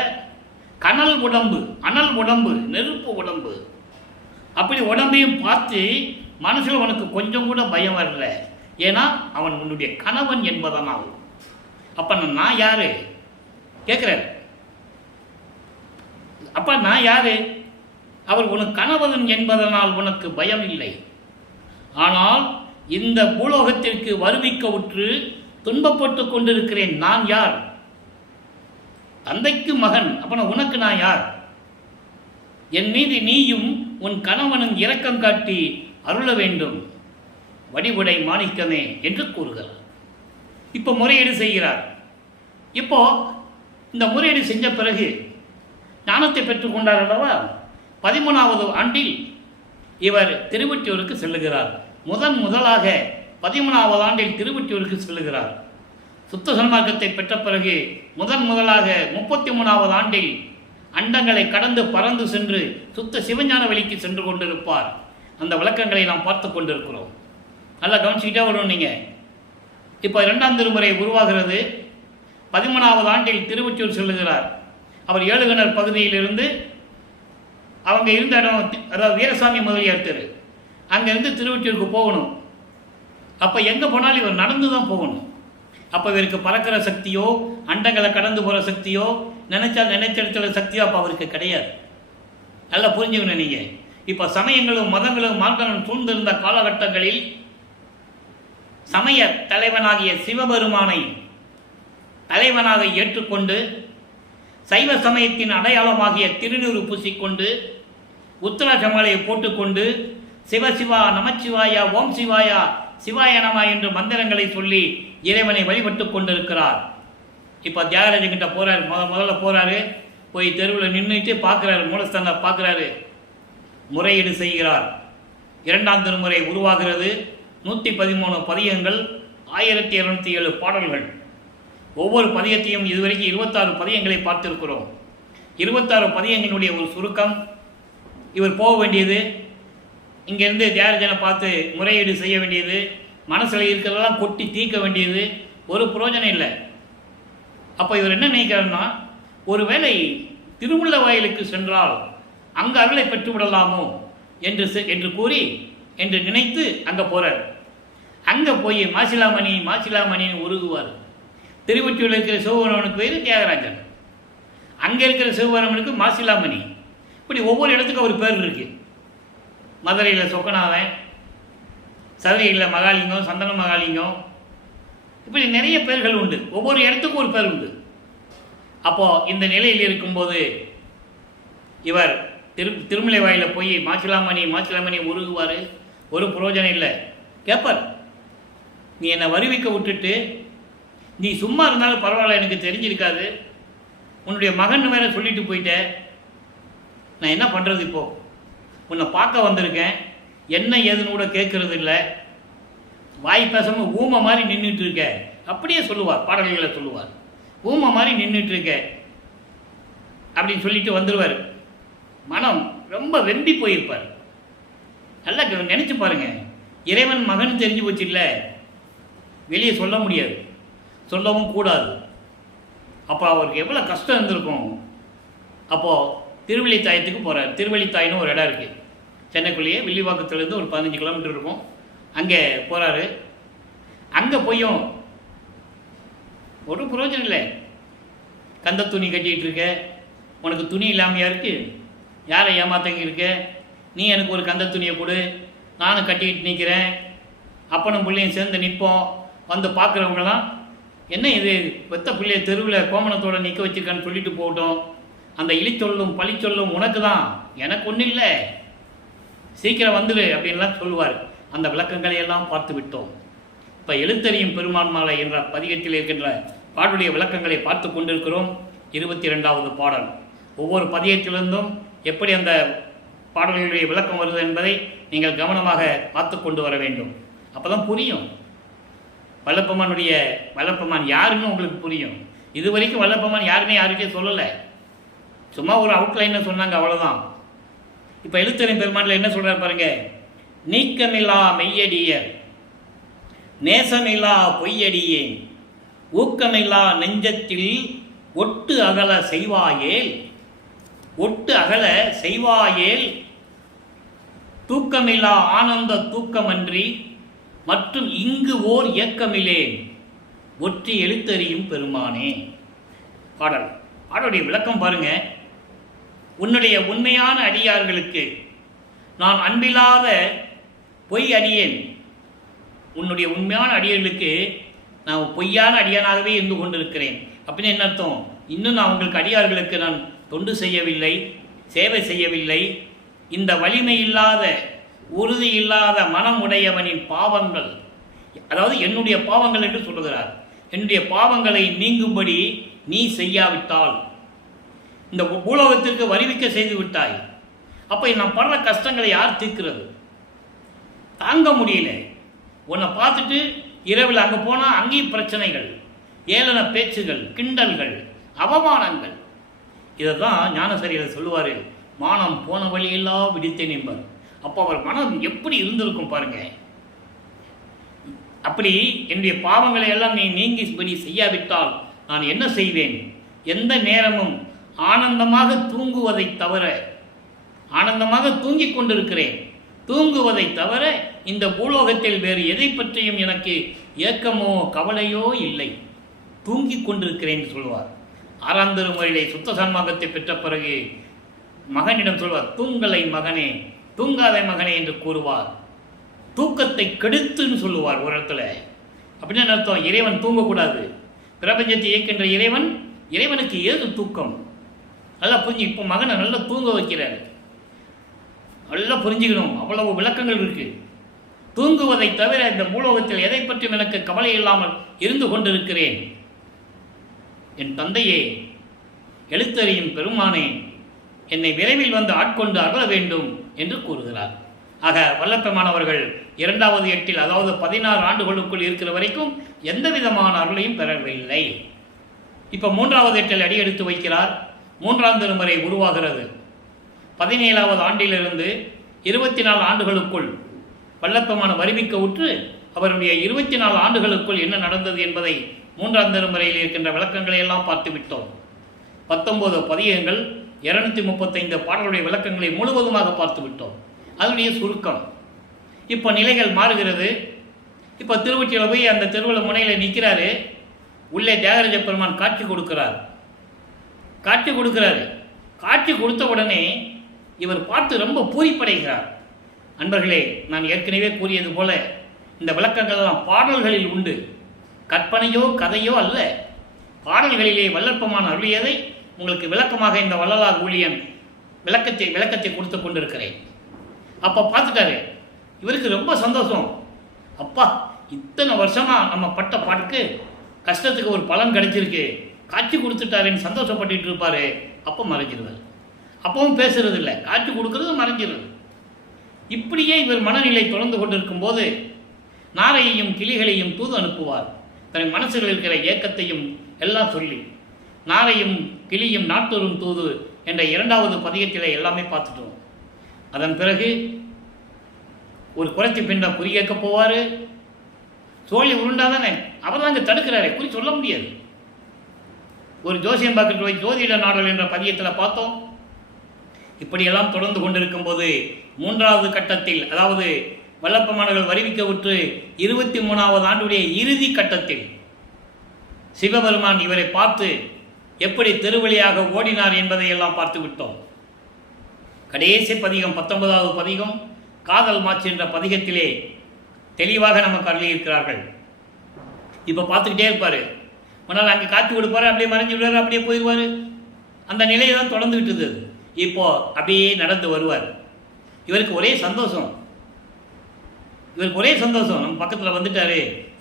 கனல் உடம்பு, அனல் உடம்பு, நெருப்பு உடம்பு. அப்படி உடம்பையும் பார்த்து மனசில் உனக்கு கொஞ்சம் கூட பயம் வரல. ஏன்னா அவன் உன்னுடைய கணவன் என்பதனால். அப்போ நான் யாரு கேட்குறாரு. அப்போ நான் யாரு? அவர் உனக்கு கணவன் என்பதனால் உனக்கு பயம் இல்லை. ஆனால் இந்த பூலோகத்திற்கு வருவிக்க உற்று துன்பப்பட்டு கொண்டிருக்கிறேன். நான் யார்? தந்தைக்கு மகன். அப்போ உனக்கு நான் யார்? என் மீது நீயும் உன் கணவனும் இரக்கம் காட்டி அருள வேண்டும், வடிவுடை மாணிக்கமே என்று கூறுகிறார். இப்போ முறையீடு செய்கிறார். இப்போ இந்த முறையீடு செஞ்ச பிறகு ஞானத்தை பெற்றுக்கொண்டார் அல்லவா? 13வது ஆண்டில் இவர் திருவொற்றியூருக்கு செல்லுகிறார். முதலாக 13வது ஆண்டில் திருவொற்றியூருக்கு செல்லுகிறார். சுத்த சன்மார்க்கத்தை பெற்ற பிறகு முதலாக 33வது ஆண்டில் அண்டங்களை கடந்து பறந்து சென்று சுத்த சிவஞான வழிக்கு சென்று கொண்டிருப்பார். அந்த விளக்கங்களை நாம் பார்த்து கொண்டிருக்கிறோம். நல்லா கவனிச்சுக்கிட்டே வரணும் நீங்கள். இப்போ 2ஆம் திருமுறை உருவாகிறது. 13வது ஆண்டில் திருவொற்றியூர் செல்லுகிறார். அவர் ஏழுகிணர் பகுதியிலிருந்து அவங்க இருந்த இடம், அதாவது வீரசாமி முதலியார் தெரு, அங்கேருந்து திருவொற்றியூருக்கு போகணும். அப்போ எங்கே போனாலும் இவர் நடந்து தான் போகணும். அப்போ இவருக்கு பறக்கிற சக்தியோ அண்டங்களை கடந்து போகிற சக்தியோ நினைச்செடுத்துற சக்தியோ அப்போ அவருக்கு கிடையாது. நல்லா புரிஞ்சுக்கணும் நீங்கள். இப்போ சமயங்களும் மதங்களும் மார்க்கங்களும் சூழ்ந்திருந்த காலகட்டங்களில் சமய தலைவனாகிய சிவபெருமானை தலைவனாக ஏற்றுக்கொண்டு சைவ சமயத்தின் அடையாளமாகிய திருநீறு பூசிக்கொண்டு உத்தராட்ச மாலையை போட்டுக்கொண்டு சிவசிவா நமச்சிவாயா ஓம் சிவாயா சிவாய நம என்று மந்திரங்களை சொல்லி இறைவனை வழிபட்டு கொண்டிருக்கிறார். இப்போ தியாகராஜன்கிட்ட போகிறார். முதல்ல போகிறாரு. போய் தெருவில் நின்றுட்டு பார்க்குறாரு, மூலஸ்தான பார்க்குறாரு, முறையீடு செய்கிறார். 2ஆம் திருமுறை உருவாகிறது. 113 பதியங்கள், 1207 பாடல்கள். ஒவ்வொரு பதியத்தையும் இதுவரைக்கும் 26 பதியங்களை பார்த்திருக்கிறோம். 26 பதியங்களுடைய ஒரு சுருக்கம். இவர் போக வேண்டியது, இங்கேருந்து தியாகராஜனை பார்த்து முறையீடு செய்ய வேண்டியது, மனசில் இருக்கிறதெல்லாம் கொட்டி தீர்க்க வேண்டியது, ஒரு பிரயோஜனம் இல்லை. அப்போ இவர் என்ன நினைக்கிறார்னா, ஒருவேளை திருமுல்ல வாயிலுக்கு சென்றால் அங்கு அருளை பெற்றுவிடலாமோ என்று கூறி என்று நினைத்து அங்கே போகிறார். அங்கே போய் மாசிலாமணின்னு உருகுவார். திருவொற்றியூரில் இருக்கிற சிவபெருமானுக்கு பேர் தியாகராஜன், அங்கே இருக்கிற சிவபெருமானுக்கு மாசிலாமணி. இப்படி ஒவ்வொரு இடத்துக்கும் ஒரு பேர் இருக்குது. மதுரையில் சொக்கநாதன், சதுரையில் மகாலிங்கம், சந்தன மகாலிங்கம், இப்படி நிறைய பேர்கள் உண்டு. ஒவ்வொரு இடத்துக்கும் ஒரு பேர் உண்டு. அப்போது இந்த நிலையில் இருக்கும்போது இவர் திருமலை வாயில போய் மாசிலாமணி உருகுவார். ஒரு பிரயோஜனம் இல்லை. கேட்பார், நீ என்னை வருவிக்க விட்டுட்டு நீ சும்மா இருந்தாலும் பரவாயில்ல, எனக்கு தெரிஞ்சிருக்காது, உன்னுடைய மகன் வேற சொல்லிட்டு போயிட்ட, நான் என்ன பண்ணுறது? இப்போது உன்னை பார்க்க வந்திருக்கேன், என்ன ஏதுன்னு கூட கேட்கறது இல்லை, வாய் பேசாமல் ஊமை மாதிரி நின்றுட்டு இருக்க. அப்படியே சொல்லுவார், பாடல்களை சொல்லுவார், ஊமை மாதிரி நின்றுட்டு இருக்க அப்படின்னு சொல்லிட்டு வந்துடுவார். மனம் ரொம்ப வெம்பி போயிருப்பார். நல்லா நினச்சி பாருங்க, இறைவன் மகன் தெரிஞ்சு போச்சு இல்லை, வெளியே சொல்ல முடியாது, சொல்லவும் கூடாது. அப்போ அவருக்கு எவ்வளோ கஷ்டம் இருந்திருக்கும். அப்போது திருவள்ளித்தாயத்துக்கு போகிறார். திருவள்ளித்தாயின்னு ஒரு இடம் இருக்குது சென்னைக்குள்ளேயே, வில்லிவாக்கத்துலேருந்து ஒரு 15 கிலோமீட்டர் இருக்கும். அங்கே போகிறாரு. அங்கே போயும் ஒரு பிரயோஜனம் இல்லை. கந்த துணி கட்டிகிட்டு இருக்க, உனக்கு துணி இல்லாமையா இருக்குது, யாரை ஏமாத்தங்க இருக்க, நீ எனக்கு ஒரு கந்த துணியை கொடு, நானும் கட்டிக்கிட்டு நிற்கிறேன், அப்பனும் பிள்ளையும் சேர்ந்து நிற்போம். வந்து பார்க்குறவங்களாம் என்ன இது வெத்த பிள்ளைய தெருவில் கோமணத்தோடு நிற்க வச்சுருக்கான்னு சொல்லிட்டு போகட்டும், அந்த இழிச்சொல்லும் பழிச்சொல்லும் உனக்கு தான், எனக்கு ஒன்றும் இல்லை, சீக்கிரம் வந்துடு அப்படின்லாம் சொல்லுவார். அந்த விளக்கங்களை எல்லாம் பார்த்து விட்டோம். இப்போ எழுத்தறியும் பெருமான் மாலை என்ற பதிகத்தில் இருக்கின்ற பாடலுடைய விளக்கங்களை பார்த்து கொண்டிருக்கிறோம். 22வது பாடல். ஒவ்வொரு பதிகத்திலிருந்தும் எப்படி அந்த பாடல்களுடைய விளக்கம் வருது என்பதை நீங்கள் கவனமாக பார்த்து கொண்டு வர வேண்டும். அப்போ தான் புரியும் வல்லப்பெருமான் யாருன்னு உங்களுக்கு புரியும். இது வரைக்கும் வல்லப்பெருமான் யாருமே யாருக்கே சொல்லலை, சும்மா ஒரு அவுட்லைனில் சொன்னாங்க, அவ்வளோதான். இப்போ எழுத்தறியும் பெருமானில் என்ன சொல்கிறார் பாருங்க, நீக்கமில்லா மெய்யடியர் நேசமில்லா பொய்யடியேன் ஊக்கமில்லா நெஞ்சத்தில் ஒட்டு அகல செய்வாயேல், ஒட்டு அகல செய்வாயேல் தூக்கமில்லா ஆனந்த தூக்கமன்றி மற்றும் இங்கு ஓர் இயக்கமில்லேன் ஒற்றி எழுத்தறியும் பெருமானே. பாடலுடைய விளக்கம் பாருங்க. உன்னுடைய உண்மையான அடியார்களுக்கு நான் அன்பில்லாத பொய் அடியேன். உன்னுடைய உண்மையான அடியார்களுக்கு நான் பொய்யான அடியானாகவே இருந்து கொண்டிருக்கிறேன். அப்படின்னு என்ன அர்த்தம்? இன்னும் நான் உங்களுக்கு அடியார்களுக்கு நான் தொண்டு செய்யவில்லை, சேவை செய்யவில்லை. இந்த வலிமை இல்லாத உறுதி இல்லாத மனம் உடையவனின் பாவங்கள், அதாவது என்னுடைய பாவங்கள் என்று சொல்லுகிறார், என்னுடைய பாவங்களை நீங்கும்படி நீ செய்யாவிட்டால் இந்த பூலோகத்திற்கு வருவிக்க செய்து விட்டாய். அப்போ நான் படுற கஷ்டங்களை யார் தீர்க்கிறது? தாங்க முடியல. உன்னை பார்த்துட்டு இரவில் அங்கே போனால் அங்கேயும் பிரச்சனைகள், ஏளன பேச்சுகள், கிண்டல்கள், அவமானங்கள். இதை தான் ஞானசரியில் சொல்லுவார், மானம் போன வழியெல்லாம் விடுத்தேன் என்பார். அப்போ அவர் மனம் எப்படி இருந்திருக்கும் பாருங்க. அப்படி என்னுடைய பாவங்களை எல்லாம் நீ நீங்கிபடி செய்யாவிட்டால் நான் என்ன செய்வேன்? எந்த நேரமும் ஆனந்தமாக தூங்குவதை தவிர, ஆனந்தமாக தூங்கிக் கொண்டிருக்கிறேன், தூங்குவதை தவிர இந்த பூலோகத்தில் வேறு எதை பற்றியும் எனக்கு ஏக்கமோ கவலையோ இல்லை, தூங்கிக் கொண்டிருக்கிறேன் சொல்வார். 6ஆம் திருமுறையிலே சுத்த சன்மார்க்கத்தை பெற்ற பிறகு மகனிடம் சொல்வார், தூங்கலை மகனே, தூங்காத மகனே என்று கூறுவார். தூக்கத்தை கெடுத்துன்னு சொல்லுவார் ஒரு இடத்துல. அப்படின்னு அர்த்தம், இறைவன் தூங்கக்கூடாது. பிரபஞ்சத்தை இயக்கின்ற இறைவனுக்கு ஏது தூக்கம்? நல்லா புரிஞ்சு. இப்போ மகனை நல்லா தூங்க வைக்கிறார், நல்லா புரிஞ்சுக்கணும். அவ்வளவு விளக்கங்கள் இருக்கு. தூங்குவதை தவிர இந்த பூலோகத்தில் எதை பற்றியும் எனக்கு கவலை இல்லாமல் இருந்து கொண்டிருக்கிறேன். என் தந்தையே, எழுத்தறியும் பெருமானே, என்னை விரைவில் வந்து ஆட்கொண்டு அருள வேண்டும் என்று கூறுகிறார். ஆக வல்லப்பெருமானவர்கள் 2வது எட்டில், அதாவது 16 ஆண்டுகளுக்குள் இருக்கிற வரைக்கும் எந்த விதமான அருளையும் பெறவில்லை. இப்போ 3வது எட்டில் அடி எடுத்து வைக்கிறார். 3ஆம் திருமுறை உருவாகிறது. 17வது ஆண்டிலிருந்து 24 ஆண்டுகளுக்குள் வல்லப்பெருமான் வருவிக்க உற்று அவருடைய 24 ஆண்டுகளுக்குள் என்ன நடந்தது என்பதை 3ஆம் திருமுறையில் இருக்கின்ற விளக்கங்களை எல்லாம் பார்த்து விட்டோம். 19 பதிகங்கள், 235 பாடலுடைய விளக்கங்களை முழுவதுமாக பார்த்து விட்டோம். அதனுடைய சுருக்கம். இப்போ நிலைகள் மாறுகிறது. இப்போ திருவொற்றியில் போய் அந்த திருவள்ளுவர் முனையில் நிற்கிறாரு. உள்ளே தியாகராஜ பெருமான் காட்சி கொடுக்கிறார். காட்சி கொடுத்த உடனே இவர் பார்த்து ரொம்ப பூரிப்படைகிறார். அன்பர்களே, நான் ஏற்கனவே கூறியது போல இந்த விளக்கங்கள் எல்லாம் பாடல்களில் உண்டு. கற்பனையோ கதையோ அல்ல, பாடல்களிலே வல்லற்பெருமான் அருளியதை உங்களுக்கு விளக்கமாக இந்த வள்ளலார் ஊழியன் விளக்கத்தை கொடுத்து கொண்டிருக்கிறேன். அப்போ பார்த்துட்டாரு, இவருக்கு ரொம்ப சந்தோஷம். அப்பா, இத்தனை வருஷமாக நம்ம பட்ட பாட்டுக்கு கஷ்டத்துக்கு ஒரு பலன் கிடைச்சிருக்கு, காட்சி கொடுத்துட்டாருன்னு சந்தோஷப்பட்டு இருப்பார். அப்போ மறைஞ்சிருவார். அப்பவும் பேசுறது இல்லை, காட்சி கொடுக்கறது மறைஞ்சிருது. இப்படியே இவர் மனநிலை தொடர்ந்து கொண்டிருக்கும் போது நாரையையும் கிளிகளையும் தூது அனுப்புவார். தன் மனசில் இருக்கிற ஏக்கத்தையும் எல்லாம் சொல்லி நாரையும் கிளியும் நாட்டூரும் தூது என்ற 2வது பதிகத்திலே எல்லாமே பார்த்துட்டோம். அதன் பிறகு ஒரு குறைச்சி பின்ன குறி கேட்க போவார். சோழி உருண்டாதானே, அவர் தாங்க தடுக்கிறாரே, குறி சொல்ல முடியாது. ஒரு ஜோசியம் பார்த்துட்டு போய் ஜோதிட நாடல் என்ற பதியத்தில் பார்த்தோம். இப்படியெல்லாம் தொடர்ந்து கொண்டிருக்கும் போது 3வது கட்டத்தில், அதாவது வல்லப்பமானர்கள் வருவிக்க விட்டு 23வது ஆண்டுடைய இறுதி கட்டத்தில் சிவபெருமான் இவரை பார்த்து எப்படி தெருவழியாக ஓடினார் என்பதை எல்லாம் பார்த்து விட்டோம். கடைசி பதிகம் 19வது பதிகம் காதல் மாச்சு என்ற பதிகத்திலே தெளிவாக நமக்கு அருளியிருக்கிறார்கள். இப்போ பார்த்துக்கிட்டே இருப்பார். முன்னால் அங்கே காட்சி கொடுப்பார், அப்படியே மறைஞ்சு விடுவார், அப்படியே போயிடுவார். அந்த நிலையை தான் தொடர்ந்துகிட்டு இருந்தது. இப்போ அப்படியே நடந்து வருவார். இவருக்கு ஒரே சந்தோஷம், நம்ம பக்கத்தில் வந்துட்டாரு,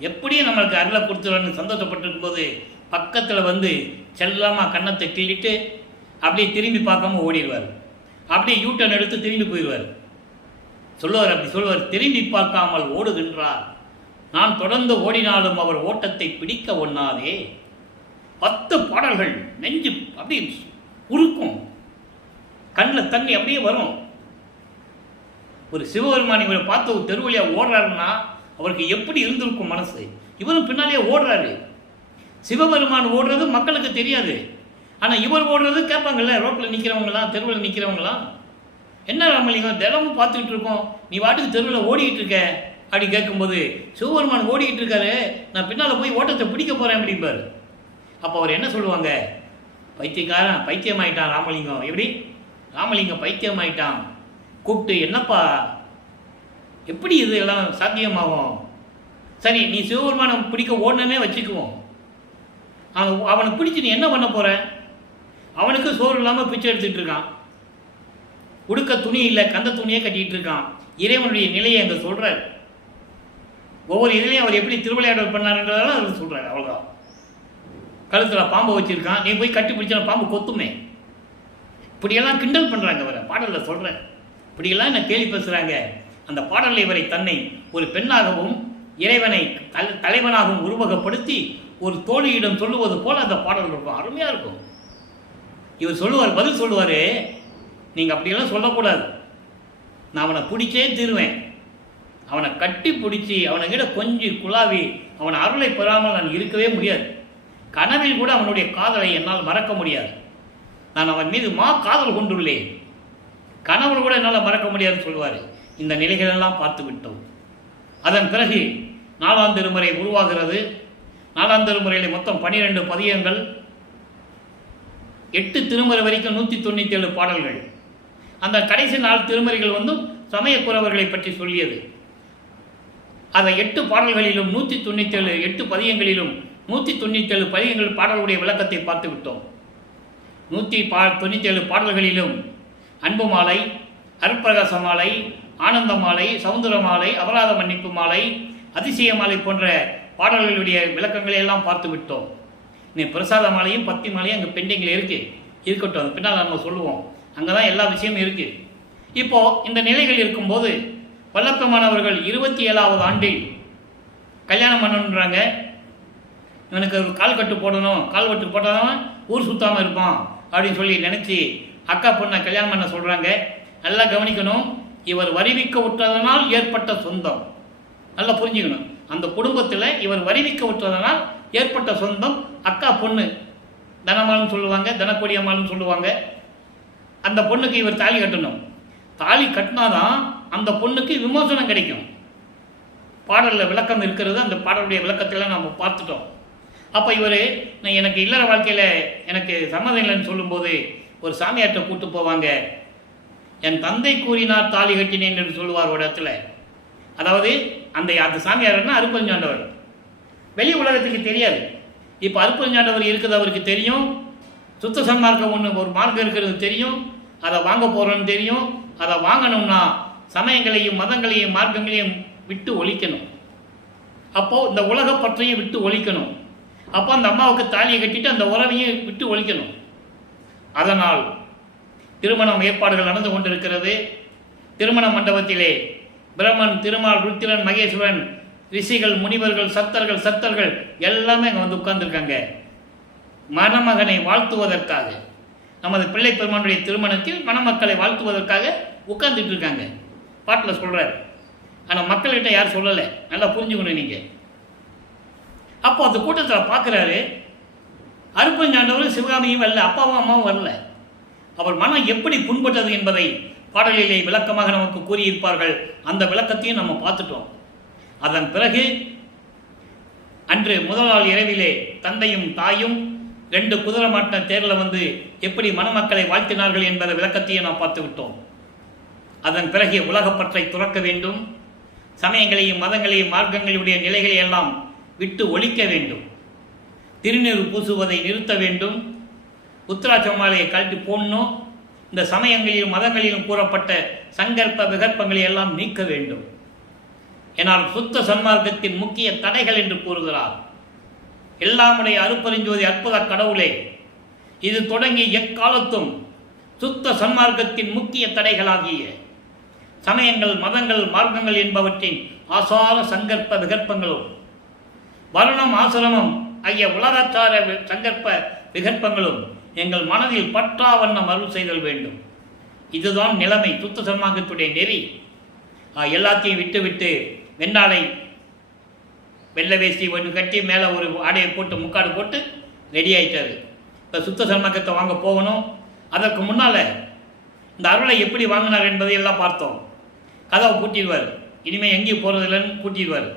எப்படியும் நம்மளுக்கு அருளை கொடுத்துருவான்னு சந்தோஷப்பட்டிருக்கும் போது பக்கத்தில் வந்து செல்லமாக கன்னத்தை கிள்ளிட்டு அப்படியே திரும்பி பார்க்காம ஓடிடுவார். அப்படியே யூட்டர்ன் எடுத்து திரும்பி போயிடுவார். அப்படி சொல்லுவார், திரும்பி பார்க்காமல் ஓடுகின்றார், நான் தொடர்ந்து ஓடினாலும் அவர் ஓட்டத்தை பிடிக்க ஒண்ணாதே. 10 பாடல்கள் நெஞ்சு அப்படியே உருக்கும், கண்ணில் தண்ணி அப்படியே வரும். ஒரு சிவபெருமான் இவரை பார்த்து ஒரு தெருவழியாக ஓடுறாருன்னா அவருக்கு எப்படி இருந்திருக்கும் மனசு. இவரும் பின்னாலேயே ஓடுறாரு. சிவபெருமான் ஓடுறது மக்களுக்கு தெரியாது, ஆனால் இவர் ஓடுறது கேட்பாங்கல்ல, ரோட்டில் நிற்கிறவங்களாம், தெருவில் நிற்கிறவங்களாம், என்ன ராமலிங்கம் தினமும் பார்த்துக்கிட்டு இருக்கோம், நீ வாட்டுக்கு தெருவில் ஓடிக்கிட்டு இருக்க அப்படி கேட்கும்போது, சிவபெருமான் ஓடிக்கிட்டு இருக்காரு, நான் பின்னால் போய் ஓட்டத்தை பிடிக்க போகிறேன் அப்படிம்பார். அப்போ அவர் என்ன சொல்லுவாங்க, பைத்தியக்காரன், பைத்தியமாயிட்டான் ராமலிங்கம். எப்படி ராமலிங்கம் பைத்தியமாயிட்டான், கூப்பிட்டு என்னப்பா எப்படி இது எல்லாம் சாத்தியமாகும், சரி நீ சிவபெருமானை பிடிக்க ஓடனே வச்சுக்குவோம், அவனை பிடிச்சி நீ என்ன பண்ண போகிற, அவனுக்கு சோறு இல்லாமல் பிச்சை எடுத்துகிட்டு இருக்கான், உடுக்க துணி இல்லை, கந்த துணியே கட்டிகிட்டு இருக்கான். இறைவனுடைய நிலையை அங்கே சொல்கிறார். ஒவ்வொரு இதுலேயும் அவர் எப்படி திருவிளையாடல் பண்ணாருன்றதெல்லாம் அவர் சொல்கிறார். அவ்வளோதான். கழுத்தில் பாம்பை வச்சுருக்கான், நீ போய் கட்டி பிடிச்சா பாம்பு கொத்துமே. இப்படியெல்லாம் கிண்டல் பண்ணுறாங்க அவரை, பாடலில் சொல்கிறேன். இப்படியெல்லாம் என்ன கேள்வி பேசுகிறாங்க. அந்த பாடலில் இவரை தன்னை ஒரு பெண்ணாகவும் இறைவனை தலைவனாகவும் உருவகப்படுத்தி ஒரு தோழியிடம் சொல்லுவது போல் அந்த பாடல் இருக்கும், அருமையாக இருக்கும். இவர் சொல்லுவார், பதில் சொல்லுவார், நீங்கள் அப்படியெல்லாம் சொல்லக்கூடாது, நான் அவனை பிடிச்சே தீருவேன், அவனை கட்டி பிடிச்சி அவனைக்கிட்ட கொஞ்சம் குழாவி அவன் அருளை பெறாமல் நான் இருக்கவே முடியாது, கனவில் கூட அவனுடைய காதலை என்னால் மறக்க முடியாது, நான் அவன் மீது காதல் கொண்டுள்ளேன், கனவுல கூட என்னால் மறக்க முடியாதுன்னு சொல்லுவார். இந்த நிலைகளெல்லாம் பார்த்து விட்டோம். அதன் பிறகு 4ஆம் திருமுறை உருவாகிறது. 4ஆம் திருமுறையில் மொத்தம் 12 பதிகங்கள், 8 திருமுறை வரைக்கும் 197 பாடல்கள். அந்த கடைசி 4 திருமுறைகள் வந்து சமயக்குறவர்களை பற்றி சொல்லியது. அதை 8 பாடல்களிலும் 197 8 பதிகங்களிலும் 197 பதிகங்கள் பாடலுடைய விளக்கத்தை பார்த்து விட்டோம். 197 பாடல்களிலும் அன்பு மாலை, அருட்பிரகாச மாலை, ஆனந்த மாலை, சவுந்தர மாலை, அபராத மன்னிப்பு மாலை, அதிசய மாலை போன்ற பாடல்களுடைய விளக்கங்களை எல்லாம் பார்த்து விட்டோம். நீ பிரசாத மாலையும் பக்தி மாலையும் அங்கே பெண்டிங்கில் இருக்கட்டும், அது பின்னால் நம்ம சொல்லுவோம். அங்கே தான் எல்லா விஷயமும் இருக்குது. இப்போது இந்த நிலைகள் இருக்கும்போது வல்லப்பமானவர்கள் 27வது ஆண்டில் கல்யாணம் பண்ணணுன்றாங்க. இவனுக்கு ஒரு கால் கட்டு போடணும், கால் கட்டு போட்டாதான் ஊர் சுத்தாமல் இருப்பான் அப்படின்னு சொல்லி நினச்சி அக்கா பொண்ணை கல்யாணம் பண்ண சொல்கிறாங்க. நல்லா கவனிக்கணும், இவர் வருவிக்க விட்டதனால் ஏற்பட்ட சொந்தம், நல்லா புரிஞ்சுக்கணும். அந்த குடும்பத்தில் இவர் வருவிக்க விட்டதனால் ஏற்பட்ட சொந்தம் அக்கா பொண்ணு, தனமாலும் சொல்லுவாங்க, தனக்கொடியம்மாலும் சொல்லுவாங்க. அந்த பொண்ணுக்கு இவர் தாலி கட்டணும். தாலி கட்டினாதான் அந்த பொண்ணுக்கு விமோசனம் கிடைக்கும். பாடலில் விளக்கம் இருக்கிறது, அந்த பாடலுடைய விளக்கத்தில் நம்ம பார்த்துட்டோம். அப்போ இவர் எனக்கு இல்லற வாழ்க்கையில் எனக்கு சம்மதம் இல்லைன்னு சொல்லும்போது ஒரு சாமியார்கிட்ட கூப்பிட்டு போவாங்க. என் தந்தை கூறினார் தாலி கட்டினேன் என்று சொல்லுவார் ஒரு இடத்துல. அதாவது அந்த சாமியார்னா அருப்பஞ்சாண்டவர், வெளி உலகத்துக்கு தெரியாது. இப்போ அருப்பஞ்சாண்டவர் இருக்கிறது அவருக்கு தெரியும், சுத்த சன்மார்க்கம் ஒன்று ஒரு மார்க்கம் இருக்கிறது தெரியும், அதை வாங்க போகிறோன்னு தெரியும். அதை வாங்கணும்னா சமயங்களையும் மதங்களையும் மார்க்கங்களையும் விட்டு ஒழிக்கணும். அப்போது இந்த உலக பற்றையும் விட்டு ஒழிக்கணும். அப்போ அந்த அம்மாவுக்கு தாலியை கட்டிட்டு அந்த உறவையும் விட்டு ஒழிக்கணும். அதனால் திருமணம் ஏற்பாடுகள் நடந்து கொண்டிருக்கிறது. திருமண மண்டபத்திலே பிரம்மன், திருமால், ருத்திரன், மகேஸ்வரன், ரிஷிகள், முனிவர்கள், சத்தர்கள் எல்லாமே அங்கே வந்து உட்கார்ந்துருக்காங்க. மணமகனை வாழ்த்துவதற்காக, நமது பிள்ளை பெருமானுடைய திருமணத்தில் மணமக்களை வாழ்த்துவதற்காக உட்கார்ந்துட்டு இருக்காங்க. பாட்டில் சொல்கிறார். ஆனால் மக்கள்கிட்ட யாரும் சொல்லலை. நல்லா புரிஞ்சுக்கணும் நீங்கள். அப்போ அந்த கூட்டத்தில் பார்க்குறாரு, அருப்பஞ்சாண்டவரும் சிவகாமியும் வரல, அப்பாவும் அம்மாவும் வரல. அவர் மனம் எப்படி புண்பட்டது என்பதை பாடலிலே விளக்கமாக நமக்கு கூறியிருப்பார்கள். அந்த விளக்கத்தையும் நம்ம பார்த்துட்டோம். அதன் பிறகு அன்று முதல் நாள் இரவிலே தந்தையும் தாயும் 2 குதிரை மாட்ட தேரில் வந்து எப்படி மணமக்களை வாழ்த்தினார்கள் என்பதை விளக்கத்தையும் நாம் பார்த்து விட்டோம். அதன் பிறகு உலகப்பற்றை துறக்க வேண்டும். சமயங்களையும் மதங்களையும் மார்க்கங்களுடைய நிலைகளை எல்லாம் விட்டு ஒழிக்க வேண்டும். திருநீறு பூசுவதை நிறுத்த வேண்டும். உத்திராட்ச மாலையை கழட்டி போடணும். இந்த சமயங்களிலும் மதங்களிலும் கூறப்பட்ட சங்கற்ப விகற்பங்களை எல்லாம் நீக்க வேண்டும். ஏனால் சுத்த சன்மார்க்கத்தின் முக்கிய தடைகள் என்று கூறுகிறார். எல்லாமுடைய அருப்பெருஞ்சோதி அற்புத கடவுளே, இது தொடங்கி எக்காலத்தும் சுத்த சன்மார்க்கத்தின் முக்கிய தடைகளாகிய சமயங்கள், மதங்கள், மார்க்கங்கள் என்பவற்றின் ஆசார சங்கற்ப விகற்பங்களும் வருணம், ஆசிரமம் ஆகிய உலகச்சார சங்கற்ப விகற்பங்களும் எங்கள் மனதில் பற்றா வண்ணம் அருள் செய்தல் வேண்டும். இதுதான் நிலைமை, சுத்த சன்மார்க்கத்துடைய நெறி. எல்லாத்தையும் விட்டு வெண்ணாடை, வெள்ளை வேஷ்டி ஒன்று கட்டி மேலே ஒரு ஆடையை போட்டு முக்காடு போட்டு ரெடி ஆகிட்டார். இப்போ சுத்த சன்மார்க்கத்தை வாங்க போகணும். அதற்கு முன்னால் இந்த அருளை எப்படி வாங்கினார் என்பதை எல்லாம் பார்த்தோம். கதவை பூட்டிடுவார். இனிமேல் எங்கேயும் போகிறதில்லன்னு பூட்டிடுவார்.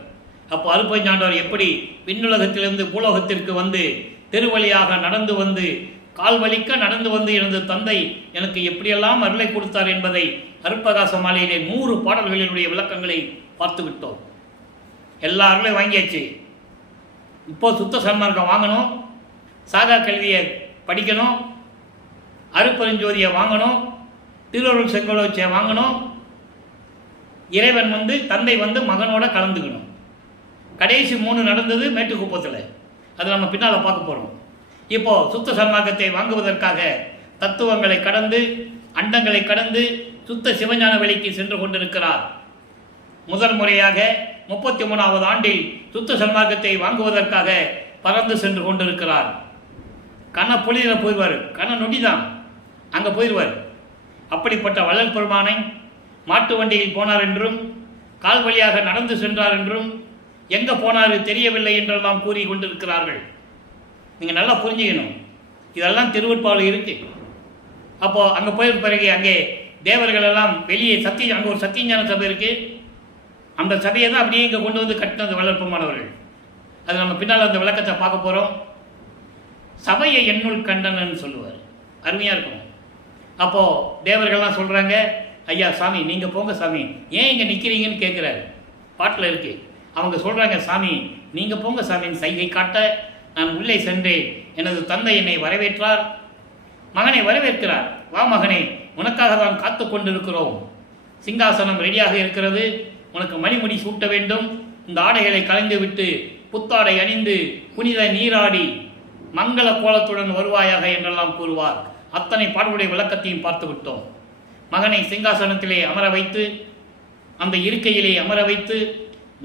அப்போ அருப்பஞ்சாண்டவர் எப்படி விண்ணுலகத்திலிருந்து பூலோகத்திற்கு வந்து தெருவழியாக நடந்து வந்து கால் வலிக்க நடந்து வந்து எனது தந்தை எனக்கு எப்படியெல்லாம் அருளை கொடுத்தார் என்பதை அருட்பிரகாச மாலையிலே 100 பாடல்களினுடைய விளக்கங்களை பார்த்து விட்டோம். எல்லா அருளையும் வாங்கியாச்சு. இப்போ சுத்த சன்மார்க்கம் வாங்கணும், சாகா கல்வியை படிக்கணும், அருட்பெருஞ்சோதியை வாங்கணும், திருவருள் செங்கோலோச்சியை வாங்கணும். இறைவன் வந்து தந்தை வந்து மகனோட கலந்துக்கணும். கடைசி 3 நடந்தது மேட்டுக்குப்பத்தில். அது நம்ம பின்னால் பார்க்க போகிறோம். இப்போது சுத்த சன்மார்க்கத்தை வாங்குவதற்காக தத்துவங்களை கடந்து, அண்டங்களை கடந்து சுத்த சிவஞான வெளிக்கு சென்று கொண்டிருக்கிறார். முதல் முறையாக 33வது ஆண்டில் சுத்த சன்மார்க்கத்தை வாங்குவதற்காக பறந்து சென்று கொண்டிருக்கிறார். கன பொழுதில் போயிடுவார். கன நொடி தான் அங்கே போயிடுவார். அப்படிப்பட்ட வள்ளல் பெருமானை மாட்டு வண்டியில் போனார் என்றும், கால் வழியாக நடந்து சென்றார் என்றும், எங்கே போனார் தெரியவில்லை என்றெல்லாம் கூறி கொண்டிருக்கிறார்கள். நீங்கள் நல்லா புரிஞ்சுக்கணும். இதெல்லாம் திருவெட்பாவில் இருக்குது. அப்போது அங்கே போயிருக்க பிறகு அங்கே தேவர்கள் எல்லாம் வெளியே அங்கே ஒரு சத்தியஞான சபை இருக்குது. அந்த சபையை தான் அப்படியே இங்கே கொண்டு வந்து கட்டினது வள்ளல் பெருமானவர்கள். அது நம்ம பின்னால் அந்த விளக்கத்தை பார்க்க போகிறோம். சபையை என்னுள் கண்டனன்னு சொல்லுவார். அருமையாக இருக்கும். அப்போது தேவர்கள்லாம் சொல்கிறாங்க, ஐயா சாமி நீங்கள் போங்க சாமி, ஏன் இங்கே நிற்கிறீங்கன்னு கேட்குறாரு. பாட்டில் இருக்குது. அவங்க சொல்கிறாங்க, சாமி நீங்கள் போங்க சாமின்னு சைகை காட்ட நான் உள்ளே சென்றேன். எனது தந்தை என்னை வரவேற்றார். மகனை வரவேற்கிறார். வா மகனே, உனக்காக தான் காத்து கொண்டிருக்கிறோம். சிங்காசனம் ரெடியாக இருக்கிறது. உனக்கு மணிமுடி சூட்ட வேண்டும். இந்த ஆடைகளை கலைந்து விட்டு புத்தாடை அணிந்து புனித நீராடி மங்கள கோலத்துடன் வருவாயாக என்றெல்லாம் கூறுவார். அத்தனை பாடலுடைய விளக்கத்தையும் பார்த்து விட்டோம். மகனை சிங்காசனத்திலே அமர வைத்து, அந்த இருக்கையிலே அமர வைத்து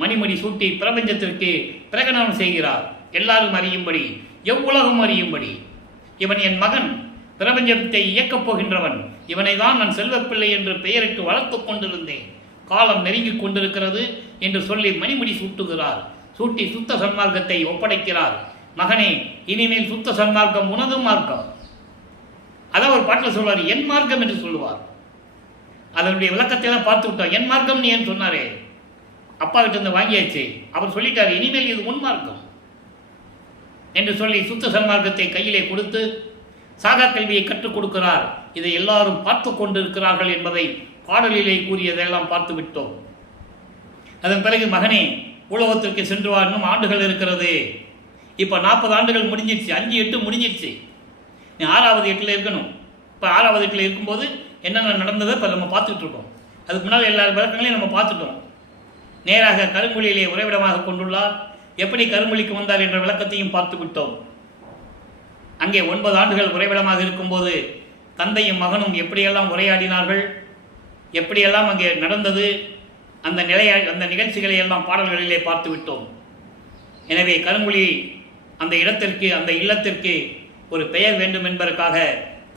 மணிமுடி சூட்டி பிரபஞ்சத்திற்கு பிரகடனம் செய்கிறார். எல்லாரும் அறியும்படி, எவ்வுலகம் அறியும்படி, இவன் என் மகன், பிரபஞ்சத்தை இயக்கப் போகின்றவன், இவனை தான் நான் செல்வப்பிள்ளை என்று பெயரிட்டு வளர்த்து கொண்டிருந்தேன். காலம் நெருங்கிக் கொண்டிருக்கிறது என்று சொல்லி மணிமுடி சூட்டுகிறார். சூட்டி சுத்த சன்மார்க்கத்தை ஒப்படைக்கிறார். மகனே, இனிமேல் சுத்த சன்மார்க்கம் உனது மார்க்கம். அதான் ஒரு பாட்டில் சொல்வார், என் மார்க்கம் என்று சொல்லுவார். அதனுடைய விளக்கத்தை தான் பார்த்து விட்டோம். என் மார்க்கம் நீ ஏன் சொன்னாரே, அப்பா கிட்ட இருந்து வாங்கியாச்சு. அவர் சொல்லிட்டார், இனிமேல் இது உன் மார்க்கம் என்று சொல்லி சுத்த சன்மார்க்கத்தை கையிலே கொடுத்து சாகா கல்வியை கற்றுக் கொடுக்கிறார். இதை எல்லாரும் பார்த்து கொண்டிருக்கிறார்கள் என்பதை பாடலிலே கூறியதெல்லாம் பார்த்து விட்டோம். அதன் பிறகு மகனே, உலகத்திற்கு சென்று வா, இன்னும் ஆண்டுகள் இருக்கிறது. இப்போ 40 ஆண்டுகள் முடிஞ்சிருச்சு. 5, 8 முடிஞ்சிருச்சு. நீ 6வது 8ல் இருக்கணும். இப்போ 6வது 8ல் இருக்கும்போது என்னென்ன நடந்ததை இப்போ நம்ம பார்த்துக்கிட்டு இருக்கோம். அதுக்கு முன்னால் எல்லா விளக்கங்களையும் நம்ம பார்த்துட்டோம். நேராக கருங்குழியிலே உறைவிடமாக கொண்டுள்ளார். எப்படி கருங்குழிக்கு வந்தார் என்ற விளக்கத்தையும் பார்த்து விட்டோம். அங்கே 9 ஆண்டுகள் உறைவிடமாக இருக்கும்போது தந்தையும் மகனும் எப்படியெல்லாம் உரையாடினார்கள், எப்படியெல்லாம் அங்கே நடந்தது, அந்த நிகழ்ச்சிகளை எல்லாம் பாடல்களிலே பார்த்து விட்டோம். எனவே கருங்குழி அந்த இடத்திற்கு, அந்த இல்லத்திற்கு ஒரு பெயர் வேண்டும் என்பதற்காக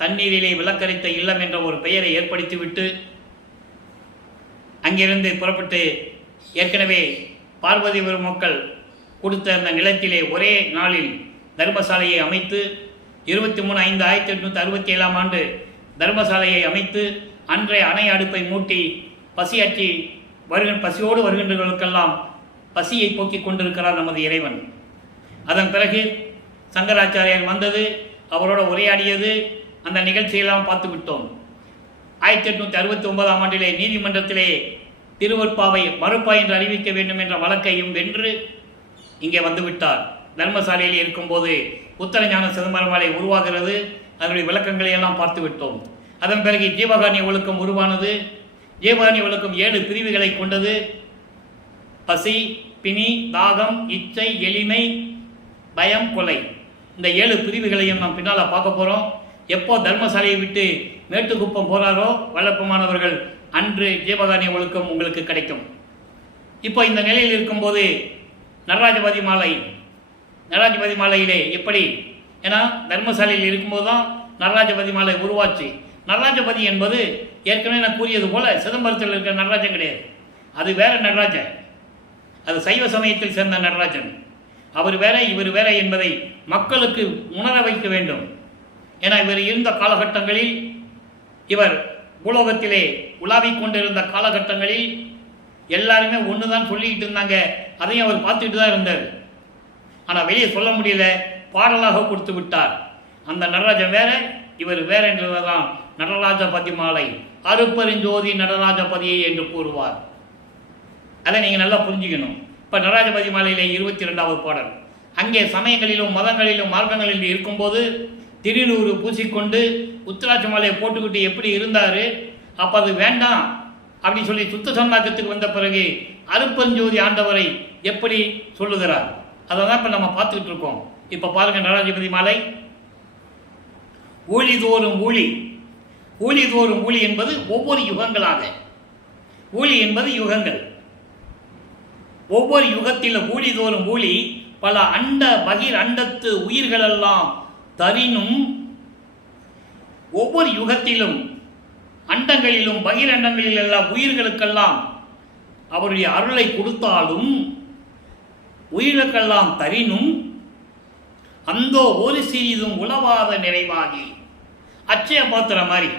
தண்ணீரிலே விளக்கரித்த இல்லம் என்ற ஒரு பெயரை ஏற்படுத்திவிட்டு அங்கிருந்து புறப்பட்டு ஏற்கனவே பார்வதி மக்கள் கொடுத்த அந்த நிலத்திலே ஒரே நாளில் தர்மசாலையை அமைத்து 23/5/1867 ஆண்டு தர்மசாலையை அமைத்து அன்றைய அணை அடுப்பை மூட்டி பசியோடு வருகின்றவர்களுக்கெல்லாம் பசியை போக்கிக் கொண்டிருக்கிறார் நமது இறைவன். அதன் பிறகு சங்கராச்சாரியார் வந்தது, அவரோட உரையாடியது, அந்த நிகழ்ச்சியெல்லாம் பார்த்து விட்டோம். 1869 ஆண்டிலே நீதிமன்றத்திலே திருவற்பாவை மறுப்பா என்று அறிவிக்க வேண்டும் என்ற வழக்கையும் வென்று இங்கே வந்துவிட்டார். தர்மசாலையில் இருக்கும்போது உத்தரஞான சிதம்பரமாலை உருவாகிறது. அதனுடைய விளக்கங்களை எல்லாம் பார்த்து விட்டோம். அதன் பிறகு ஜீவகாருண்ய ஒழுக்கம் உருவானது. ஜீவகாருண்ய ஒழுக்கம் 7 பிரிவுகளை கொண்டது. பசி, பிணி, தாகம், இச்சை, எளிமை, பயம், கொலை. இந்த 7 பிரிவுகளையும் நாம் பின்னால் பார்க்க போகிறோம். எப்போ தர்மசாலையை விட்டு மேட்டுக்குப்பம் போகிறாரோ வல்லப்பமானவர்கள் அன்று ஜீவகாருண்ய ஒழுக்கம் உங்களுக்கு கிடைக்கும். இப்போ இந்த நிலையில் இருக்கும்போது நடராஜபதி மாலையிலே எப்படி, ஏன்னா தர்மசாலையில் இருக்கும்போது தான் நடராஜபதி மாலை உருவாச்சு. நடராஜபதி என்பது ஏற்கனவே நான் கூறியது போல சிதம்பரத்தில் இருக்கிற நடராஜன் கிடையாது, அது வேற நடராஜன். அது சைவ சமயத்தில் சேர்ந்த நடராஜன். அவர் வேற இவர் வேற என்பதை மக்களுக்கு உணர வைக்க வேண்டும். ஏன்னா இவர் இருந்த காலகட்டங்களில், இவர் பூலோகத்திலே உலாவிக் கொண்டிருந்த காலகட்டங்களில் எல்லாருமே ஒன்று தான் சொல்லிக்கிட்டு இருந்தாங்க. அதையும் அவர் பார்த்துட்டு தான் இருந்தார். ஆனால் வெளியே சொல்ல முடியல, பாடலாக கொடுத்து விட்டார். அந்த நடராஜன் வேற இவர் வேற என்றதான் நடராஜபதி மாலை, அருப்பெருஞ்சோதி நடராஜபதியை என்று கூறுவார். அதை நீங்கள் நல்லா புரிஞ்சுக்கணும். இப்போ நடராஜபதி மாலையிலே 22வது பாடல். அங்கே சமயங்களிலும் மதங்களிலும் மார்க்கங்களிலும் இருக்கும்போது திருநூறு பூசிக்கொண்டு உத்திராட்ச மாலையை போட்டுக்கிட்டு எப்படி இருந்தார். அப்போ அது வேண்டாம் அப்படின்னு சொல்லி சுத்த சன்மார்க்கத்துக்கு வந்த பிறகு அருப்பெருஞ்சோதி ஆண்டவரை எப்படி சொல்லுகிறார், அதை தான் இப்போ நம்ம பார்த்துக்கிட்டு இருக்கோம். இப்போ பாருங்கள் நடராஜபதி மாலை. ஊழிதோறும் ஊழி, ஊழிதோறும் ஊழி என்பது ஒவ்வொரு யுகங்களாக, ஊழி என்பது யுகங்கள். ஒவ்வொரு யுகத்திலும் ஊழிதோறும் ஊழி பல அண்ட பகிர் அண்டத்து உயிர்களெல்லாம் தரினும், ஒவ்வொரு யுகத்திலும் அண்டங்களிலும் பகிரண்டங்களில் எல்லாம் உயிர்களுக்கெல்லாம் அவருடைய அருளை கொடுத்தாலும் உயிர்களுக்கெல்லாம் தரினும் அந்தோ ஒரு சிறிதும் உளவாத நிறைவாகி, அச்சய பாத்திரம் மாதிரி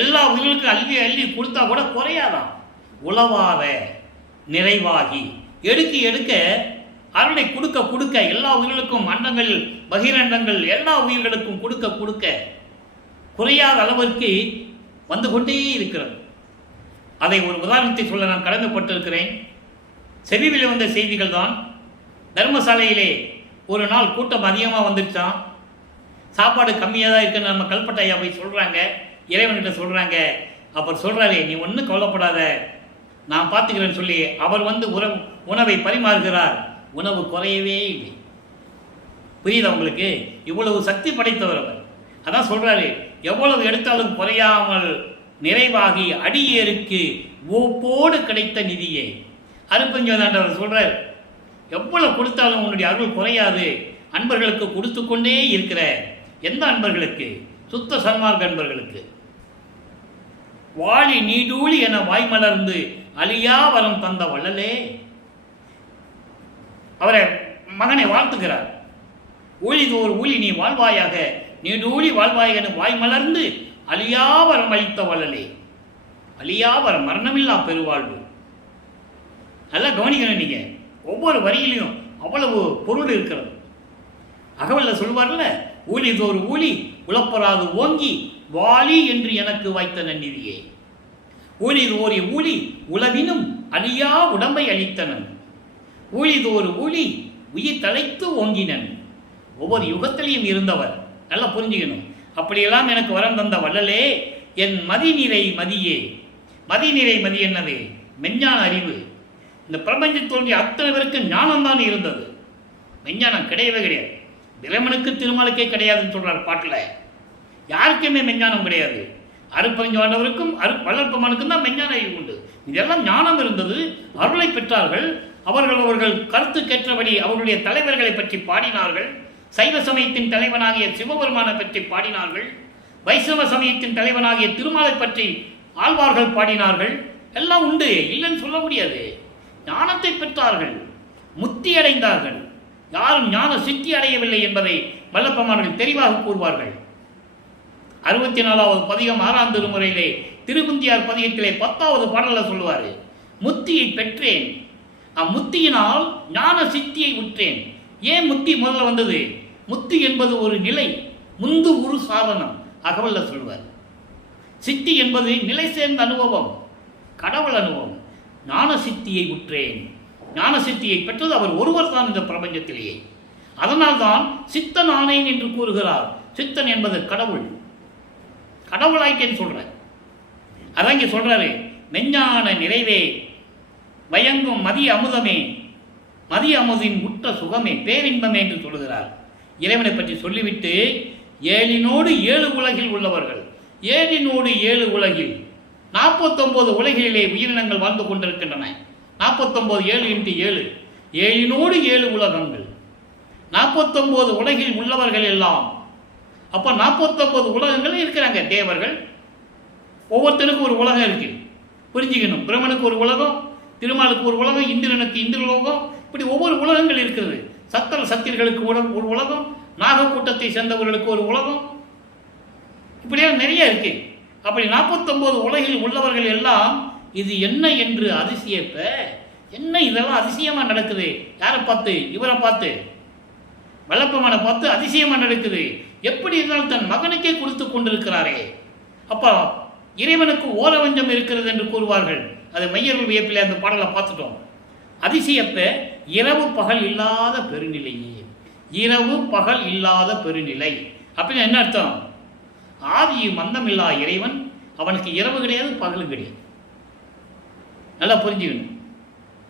எல்லா உயிர்களுக்கும் அள்ளி அள்ளி கொடுத்தா கூட குறையாதான், உளவாத நிறைவாகி எடுக்க எடுக்க அருளை கொடுக்க கொடுக்க எல்லா உயிர்களுக்கும் அண்டங்கள் பகிரண்டங்கள் எல்லா உயிர்களுக்கும் கொடுக்க கொடுக்க குறையாத அளவிற்கு வந்து கொண்டே இருக்கிறது. அதை ஒரு உதாரணத்தை சொல்ல நான் கடமைப்பட்டிருக்கிறேன். செவியில் வந்த செய்திகள் தான். தர்மசாலையிலே ஒரு நாள் கூட்டம் அதிகமாக வந்துடுச்சான், சாப்பாடு கம்மியாக தான் இருக்குன்னு நம்ம கல்பட்டையா போய் சொல்கிறாங்க, இறைவன்கிட்ட சொல்கிறாங்க. அப்புறம் சொல்கிறாரே, நீ ஒன்றும் கவலைப்படாத, நான் பார்த்துக்கிறேன்னு சொல்லி அவர் வந்து உணவை பரிமாறுகிறார். உணவு குறையவே இல்லை. புரியுதா உங்களுக்கு? இவ்வளவு சக்தி படைத்தவர் அவர். அதான் சொல்கிறாரு, எவ்வளவு எடுத்தாலும் குறையாமல் நிறைவாகி அடியேருக்கு ஒப்போடு கிடைத்த நிதியை. அருப்பெருஞ்சோதியாண்டவர் சொல்கிறார், எவ்வளவு கொடுத்தாலும் உன்னுடைய அருள் குறையாது, அன்பர்களுக்கு கொடுத்து கொண்டே இருக்கிற. எந்த அன்பர்களுக்கு? சுத்த சன்மார்க்க அன்பர்களுக்கு. வாழி நீடூழி என வாய்மலர்ந்து அழியா வரம் தந்த வள்ளலே. அவரை மகனை வாழ்த்துகிறார். ஊழிதோர் ஊழி நீ வாழ்வாயாக, நீடூழி வாழ்வாய் என வாய்மலர்ந்து அழியாவரம் அளித்த வள்ளலே. அழியாவரம், மரணமில்லா பெருவாழ்வு. நல்லா கவனிக்கணும். நீங்க ஒவ்வொரு வரியிலையும் அவ்வளவு பொருள் இருக்கிறது. அகவல்ல சொல்வார்ல, ஊழிதோர் ஊழி உழப்பராது ஓங்கி வாலி என்று எனக்கு வாய்த்த நன்னிதியே. ஊழிதோரி ஊழி உளவினும் அழியா உடம்பை அளித்தனன். ஊழிதோறு ஊழி உயிர் தலைத்து ஓங்கினன். ஒவ்வொரு யுகத்திலையும் இருந்தவர். நல்லா புரிஞ்சுக்கணும். அப்படியெல்லாம் எனக்கு வரம் தந்த வள்ளலே, என் மதி நிறை மதியே. மதி நிறை மதி என்னது? மெஞ்ஞான அறிவு. இந்த பிரபஞ்சம் தோன்றிய அத்தனை பேருக்கு ஞானம்தான் இருந்தது, மெஞ்ஞானம் கிடையவே கிடையாது. பிரமனுக்கு திருமாலுக்கே கிடையாதுன்னு சொல்றார் பாட்டில். யாருக்குமே மெஞ்ஞானம் கிடையாது. அருட்பெருஞ்ஞானவருக்கும் வள்ளற்பெருமானுக்கும் தான் மெஞ்ஞான அறிவு உண்டு. இதெல்லாம் ஞானம் இருந்தது, அருளை பெற்றார்கள். அவர்கள் கருத்துக்கேற்றபடி அவர்களுடைய தலைவர்களை பற்றி பாடினார்கள். சைவ சமயத்தின் தலைவனாகிய சிவபெருமானை பற்றி பாடினார்கள். வைஷ்ணவ சமயத்தின் தலைவனாகிய திருமாலை பற்றி ஆழ்வார்கள் பாடினார்கள். எல்லாம் உண்டு, இல்லைன்னு சொல்ல முடியாது. ஞானத்தை பெற்றார்கள், முத்தி அடைந்தார்கள். யாரும் ஞான சித்தி அடையவில்லை என்பதை வல்லப்பெருமான்கள் தெளிவாக கூறுவார்கள். 64வது பதிகம் 6ஆம் திருமுறையிலே திருமுந்தியார் பதிகத்திலே 10வது பாடலில் சொல்லுவார், முத்தியை பெற்றேன், அம்முத்தியினால் ஞான சித்தியை உற்றேன். ஏன் முத்தி முதல்ல வந்தது? முத்தி என்பது ஒரு நிலை, முந்து ஒரு சாதனம். அகவல்ல சொல்வார். சித்தி என்பது நிலை சேர்ந்த அனுபவம், கடவுள் அனுபவம். ஞான சித்தியை உற்றேன். ஞான சித்தியை பெற்றது அவர் ஒருவர் தான் இந்த பிரபஞ்சத்திலேயே. அதனால்தான் சித்தன் ஆனேன் என்று கூறுகிறார். சித்தன் என்பது கடவுள், கடவுளாயிட்டேன்னு சொல்றார். அதான் இங்கே சொல்றாரு, மெஞ்ஞான நிறைவே வயங்கும் மதிய அமுதமே, மதிய அமுதின் முற்ற சுகமே, பேரின்பமே என்று சொல்லுகிறார். இறைவனை பற்றி சொல்லிவிட்டு 7 7 உலகில் உள்ளவர்கள், 7 7 உலகில் 49 உலகிலே உயிரினங்கள் வாழ்ந்து கொண்டிருக்கின்றன. 49 7 × 7 7 7 உலகங்கள், 49 உலகில் உள்ளவர்கள் எல்லாம். அப்போ 49 உலகங்கள் இருக்கிறாங்க. தேவர்கள் ஒவ்வொருத்தருக்கும் ஒரு உலகம் இருக்கு, புரிஞ்சுக்கணும். பிரம்மனுக்கு ஒரு உலகம், திருமாலுக்கு ஒரு உலகம், இந்திரனுக்கு இந்திரலோகம், இப்படி ஒவ்வொரு உலகங்கள் இருக்கிறது. சத்தியர்களுக்கு ஒரு உலகம், நாகக்கூட்டத்தை சேர்ந்தவர்களுக்கு ஒரு உலகம், இப்படியெல்லாம் நிறைய இருக்கு. அப்படி 49 உலகில் உள்ளவர்கள் எல்லாம் இது என்ன என்று அதிசயப்ப, என்ன இதெல்லாம் அதிசயமாக நடக்குது? யாரை பார்த்து? இவரை பார்த்து, வல்லப்பெருமானை பார்த்து அதிசயமாக நடக்குது. எப்படி இருந்தாலும் தன் மகனுக்கே கொடுத்து கொண்டிருக்கிறாரே. அப்போ இறைவனுக்கு ஓரவஞ்சம் இருக்கிறது என்று கூறுவார்கள். அது மையர்கள் வியப்பில் அந்த பாடலை பார்த்துட்டோம். அதிசயப்ப இரவு பகல் இல்லாத பெருநிலையே, இரவு பகல் இல்லாத பெருநிலை அப்படின்னு என்ன அர்த்தம்? ஆதியும் மந்தமில்லா இறைவன், அவனுக்கு இரவு கிடையாது, பகலும் கிடையாது. நல்லா புரிஞ்சுக்கணும்.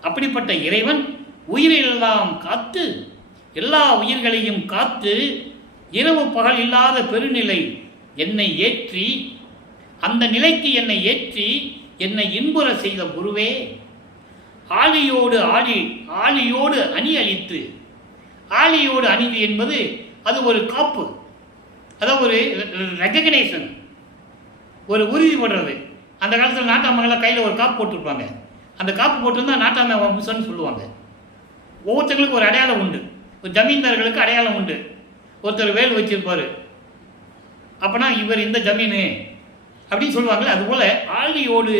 அப்படிப்பட்ட இறைவன் உயிரெல்லாம் காத்து, எல்லா உயிர்களையும் காத்து, இரவு பகல் இல்லாத பெருநிலை என்னை ஏற்றி, அந்த நிலைக்கு என்னை ஏற்றி என்னை இன்புற செய்த குருவே, ஆழியோடு அணி அளித்து. ஆழியோடு அணிவு என்பது அது ஒரு காப்பு, அதான் ஒரு ரெகக்னேஷன், ஒரு உறுதி போடுறது. அந்த காலத்தில் நாட்டாமங்களாம் கையில் ஒரு காப்பு போட்டிருப்பாங்க. அந்த காப்பு போட்டிருந்தா நாட்டாம வம்சம்னு சொல்லுவாங்க. ஒவ்வொருத்தர்களுக்கும் ஒரு அடையாளம் உண்டு. ஒரு ஜமீன்தார்களுக்கு அடையாளம் உண்டு. ஒருத்தர் வேல் வச்சிருப்பார், அப்போனா இவர் இந்த ஜமீனு அப்படின்னு சொல்லுவாங்களே. அதுபோல் ஆழியோடு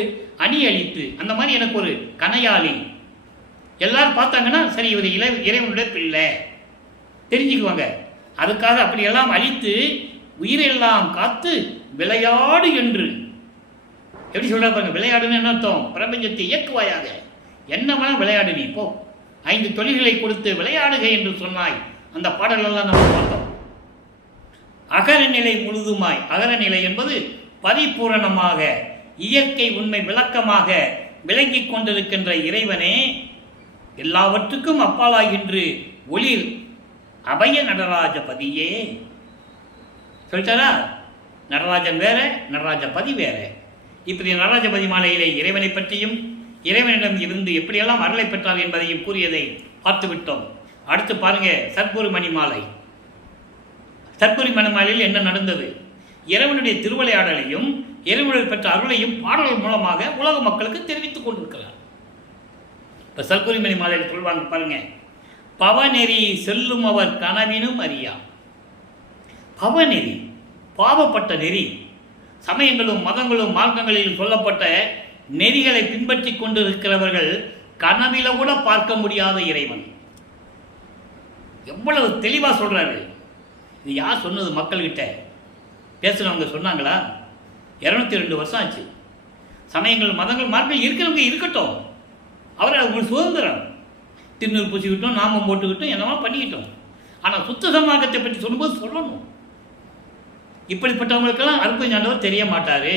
அணி அளித்து, அந்த மாதிரி எனக்கு ஒரு கனையாளி. எல்லாரும் பார்த்தாங்கன்னா சரி இவர் இறைவனுடைய பிள்ளை தெரிஞ்சுக்குவாங்க. அதுக்காக அப்படியெல்லாம் அழித்து உயிரெல்லாம் காத்து விளையாடு என்று. எப்படி சொல்ற பாருங்க, விளையாடுன்னு என்ன அர்த்தம்? பிரபஞ்சத்தை இயக்குவாயாக, என்ன வேணா விளையாடு, நீ போ, 5 தொழில்களை கொடுத்து விளையாடுக என்று சொன்னாய். அந்த பாடலெல்லாம் நம்ம பார்த்தோம். அகரநிலை முழுதுமாய், அகரநிலை என்பது பரிபூரணமாக இயற்கை உண்மை விளக்கமாக விளங்கி கொண்டிருக்கின்ற இறைவனே, எல்லாவற்றுக்கும் அப்பாலாகின்று ஒளிர் அபய நடராஜ பதியே சொல்லிட்டாரா? நடராஜன் வேற, நடராஜ பதி வேற. இப்படி நடராஜபதி மாலையிலே இறைவனை பற்றியும் இறைவனிடம் இருந்து எப்படியெல்லாம் அருளை பெற்றார் என்பதையும் கூறியதை பார்த்துவிட்டோம். அடுத்து பாருங்க, சத்குரு மணி மாலை. சத்குரு மணி மாலையில் என்ன நடந்தது? இறைவனுடைய திருவிளையாடலையும் இறைவனில் பெற்ற அருளையும் பாடல்கள் மூலமாக உலக மக்களுக்கு தெரிவித்துக் கொண்டிருக்கிறார். இப்போ சத்குரு மணி மாலையில் சொல்வாங்க பாருங்க, பவநெறி செல்லும் அவர் கனவினும் அறியா. பவநெறி, பாவப்பட்ட நெறி, சமயங்களும் மதங்களும் மார்க்கங்களில் சொல்லப்பட்ட நெறிகளை பின்பற்றி கொண்டிருக்கிறவர்கள் கனவில கூட பார்க்க முடியாத இறைவன். எவ்வளவு தெளிவாக சொல்றாரு. இது யார் சொன்னது? மக்கள்கிட்ட பேசுனவங்க சொன்னாங்களா? 202 வருஷம் ஆச்சு. சமயங்கள் மதங்கள் மார்க்கம் இருக்கிறவங்க இருக்கட்டும், அவர் அவங்களுக்கு சுதந்திரம். திருநூறு பூசிக்கிட்டோம், நாமம் போட்டுக்கிட்டோம், என்னவா பண்ணிக்கிட்டோம். ஆனால் சுத்த சமார்க்கத்தை பற்றி சொல்லும்போது சொல்லணும். இப்படிப்பட்டவங்களுக்கெல்லாம் அருட்பெருஞ்ஞானவர் தெரிய மாட்டார்.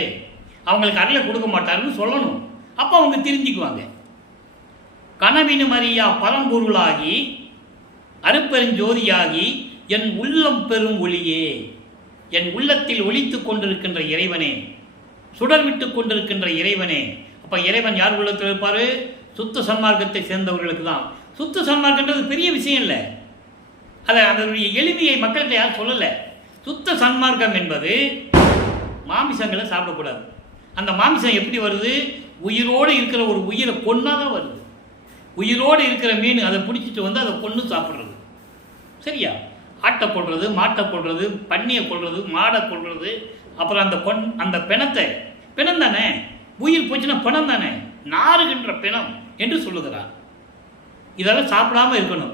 அவங்களுக்கு அருளை கொடுக்க மாட்டாருன்னு சொல்லணும். அப்போ அவங்க திருந்திக்குவாங்க. கனவினு மரியா பரம்பொருளாகி அருப்பெருஞ்சோதியாகி என் உள்ளம் பெறும் ஒளியே, என் உள்ளத்தில் ஒளித்து கொண்டிருக்கின்ற இறைவனே, சுடர் விட்டு கொண்டிருக்கின்ற இறைவனே. அப்போ இறைவன் யார் உள்ளத்தில் இருப்பார்? சுத்த சன்மார்க்கத்தை சேர்ந்தவர்களுக்கு தான். சுத்த சன்மார்க்கன்றது பெரிய விஷயம் இல்லை. அதனுடைய எளிமையை மக்கள்கிட்ட யாரும் சொல்லலை. சுத்த சன்மார்க்கம் என்பது மாமிசங்களை சாப்பிடக்கூடாது. அந்த மாமிசம் எப்படி வருது? உயிரோடு இருக்கிற ஒரு உயிரை கொன்னா தான் வருது. உயிரோடு இருக்கிற மீன் அதை பிடிச்சிட்டு வந்து அதை கொன்று சாப்பிட்றது. சரியா? ஆட்டை கொள்வது, மாட்டை கொள்வது, பன்னியை கொள்வது, மாடை கொள்வது, அப்புறம் அந்த பிணம் தானே, உயிர் போச்சுன்னா பிணம் தானே, நாறுகின்ற பிணம் என்று சொல்லுகிறார். இதெல்லாம் சாப்பிடாம இருக்கணும்.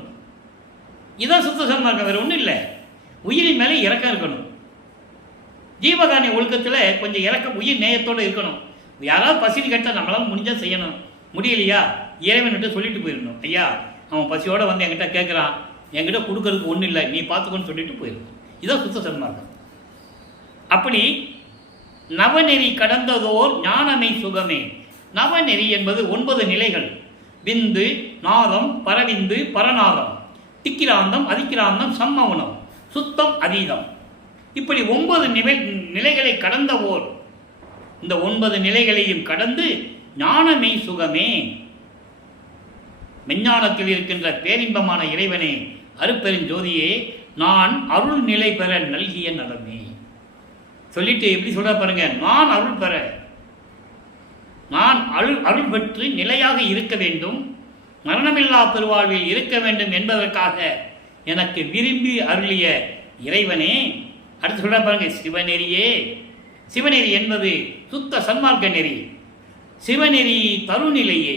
இதான் சுத்த சன்மார்க்கம், வேறு ஒன்றும் இல்லை. உயிரின் மேலே இறக்கம் இருக்கணும். ஜீவகாரணி ஒழுக்கத்தில் கொஞ்சம் இறக்கம், உயிர் நேயத்தோடு இருக்கணும். யாராவது பசின்னு கேட்டால் நம்மளால் முடிஞ்சால் செய்யணும். முடியலையா இறைவன்கிட்ட சொல்லிட்டு போயிடணும். ஐயா அவன் பசியோடு வந்து என்கிட்ட கேட்குறான், என்கிட்ட கொடுக்கறதுக்கு ஒன்றும் இல்லை, நீ பார்த்துக்கோன்னு சொல்லிட்டு போயிடணும். இதான் சுத்த சன்மார்க்கம். அப்படி நவநெறி கடந்ததோர் ஞானமை சுகமே. நவநெறி என்பது 9 நிலைகள். விந்து, நாதம், பரவிந்து, பரநாதம், திக்கிராந்தம், அதிக்கிராந்தம், சம்மௌனம், சுத்தம், அதீதம். இப்படி 9 நிலைகளை கடந்தவோர். இந்த 9 நிலைகளையும் கடந்து ஞானமே சுகமே, மெஞ்ஞானத்தில் இருக்கின்ற பேரின்பமான இறைவனே, அருப்பெருஞ்சோதியே, நான் அருள் நிலை பெற நல்கிய நலமே. சொல்லிட்டு எப்படி சொல்ற பாருங்க. நான் அருள் பெற, நான் அருள் பெற்று நிலையாக இருக்க வேண்டும், மரணமில்லா பெருவாழ்வில் இருக்க வேண்டும் என்பதற்காக எனக்கு விரும்பி அருளிய இறைவனே. அடுத்து சொல்ற பாருங்க. சிவநெறியே. சிவநெறி என்பது சுத்த சன்மார்க்க நெறி. சிவநெறி தருநிலையே.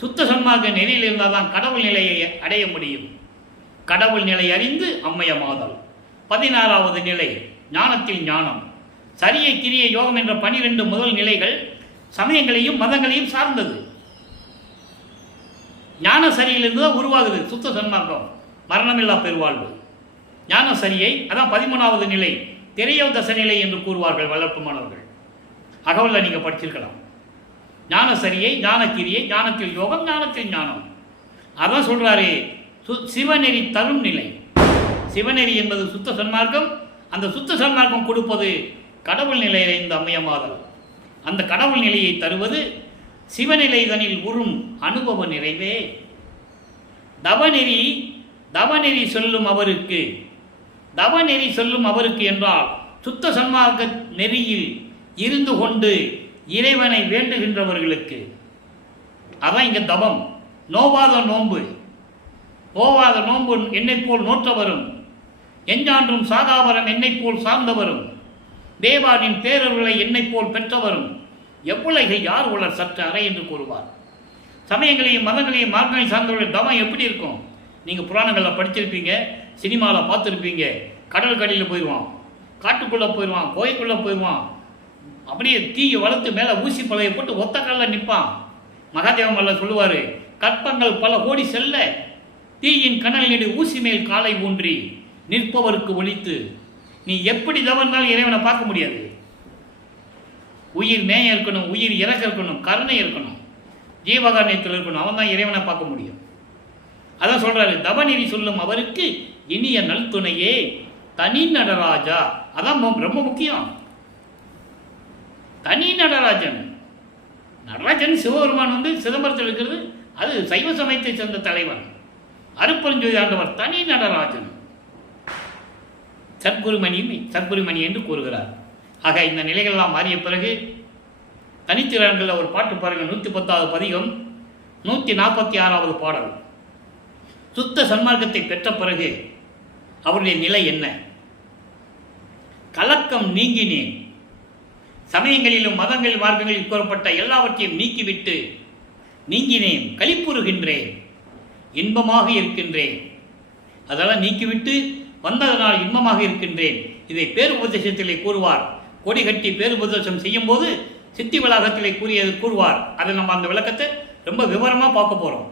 சுத்த சன்மார்க்க நெறியில் இருந்தால் தான் கடவுள் நிலையை அடைய முடியும். கடவுள் நிலை அறிந்து அம்மையமாதல். 16வது நிலை ஞானத்தில் ஞானம். சரியை கிரிய யோகம் என்ற 12 முதல் நிலைகள் சமயங்களையும் மதங்களையும் சார்ந்தது. ஞான சரியிலிருந்து தான் உருவாகுது சுத்த சன்மார்க்கம், மரணமில்லா பெருவாழ்வு. ஞான சரியை அதான் 13வது நிலை திரையவ தச நிலை என்று கூறுவார்கள் வளர்ப்பு மாணவர்கள். அகவலில் நீங்கள் படிச்சிருக்கலாம். ஞான சரியை, ஞானக்கிரியை, ஞானத்தில் யோகம், ஞானத்தில் ஞானம். அதான் சொல்றாரு சிவநெறி தரும் நிலை. சிவநெறி என்பது சுத்த சன்மார்க்கம். அந்த சுத்த சன்மார்க்கம் கொடுப்பது கடவுள் நிலையை இந்த அம்மையமாதல். அந்த கடவுள் நிலையை தருவது சிவநிலைதனில் உறும் அனுபவ நிறைவே. தவநெறி சொல்லும் அவருக்கு, தவநெறி சொல்லும் அவருக்கு என்றால் சுத்த சன்மார்க்க நெறியில் இருந்து கொண்டு இறைவனை வேண்டுகின்றவர்களுக்கு. அதான் இங்க தவம். நோவாத நோன்பு, போவாத நோன்பு என்னை போல் நோற்றவரும், எஞ்சான்றும் சாகாவரம் என்னை போல் சார்ந்தவரும், தேவானின் பேரர்களை என்னை போல் பெற்றவரும், எவ்வுலகில் யார் உலர் சற்று அறை என்று கூறுவார். சமயங்களையும் மதங்களையும் மார்க்கங்களையும் சார்ந்தவர்கள் தவம் எப்படி இருக்கும்? நீங்கள் புராணங்களில் படிச்சிருப்பீங்க, சினிமாவில் பார்த்துருப்பீங்க. கடல் கடியில் போயிடுவான், காட்டுக்குள்ளே போயிடுவான், கோயிலுக்குள்ளே போயிடுவான், அப்படியே தீயை வளர்த்து மேலே ஊசி பழைய போட்டு ஒத்த கல்லில் நிற்பான். மகாதேவ மல்ல சொல்லுவார், கற்பங்கள் பல கோடி செல்ல தீயின் கனல் நெடு ஊசி மேல் காலை ஊன்றி நிற்பவருக்கு ஒழித்து. நீ எப்படி தவறுனாலும் இறைவனை பார்க்க முடியாது. உயிர் நேயம் இருக்கணும், உயிர் இறக்க இருக்கணும், கருணை இருக்கணும், ஜீவகாரணியத்தில் இருக்கணும். அவன் தான் இறைவனை பார்க்க முடியும். அதான் சொல்றாரு, தவநெறி சொல்லும் அவருக்கு இனிய நல்துணையே தனி நடராஜா. அதான் ரொம்ப முக்கியம். தனி நடராஜன். நடராஜன் சிவபெருமான் சிதம்பரத்தில் இருக்கிறது, அது சைவ சமயத்தை சேர்ந்த தலைவன் அருப்பெருஞ்சோதி ஆண்டவர் தனி நடராஜன். சத்குருமணி என்று கூறுகிறார். ஆக இந்த நிலைகள்லாம் மாறிய பிறகு தனித்திறன்களில் ஒரு பாட்டு பாருங்கள். 110வது பதிகம், 146வது பாடல். சுத்த சன்மார்க்கத்தை பெற்ற பிறகு அவருடைய நிலை என்ன? கலக்கம் நீங்கினேன், சமயங்களிலும் மதங்கள் மார்க்கங்களில் கூறப்பட்ட எல்லாவற்றையும் நீக்கிவிட்டு நீங்கினேன், களிப்புறுகின்றேன், இன்பமாக இருக்கின்றேன். அதெல்லாம் நீக்கிவிட்டு வந்ததனால் இன்பமாக இருக்கின்றேன். இதை பேருபதேசத்திலே கூறுவார். கொடி கட்டி பேருபதேசம் செய்யும் போது சித்தி வளாகத்திலே கூறுவார். அதை நம்ம அந்த விளக்கத்தை ரொம்ப விவரமாக பார்க்க போகிறோம்.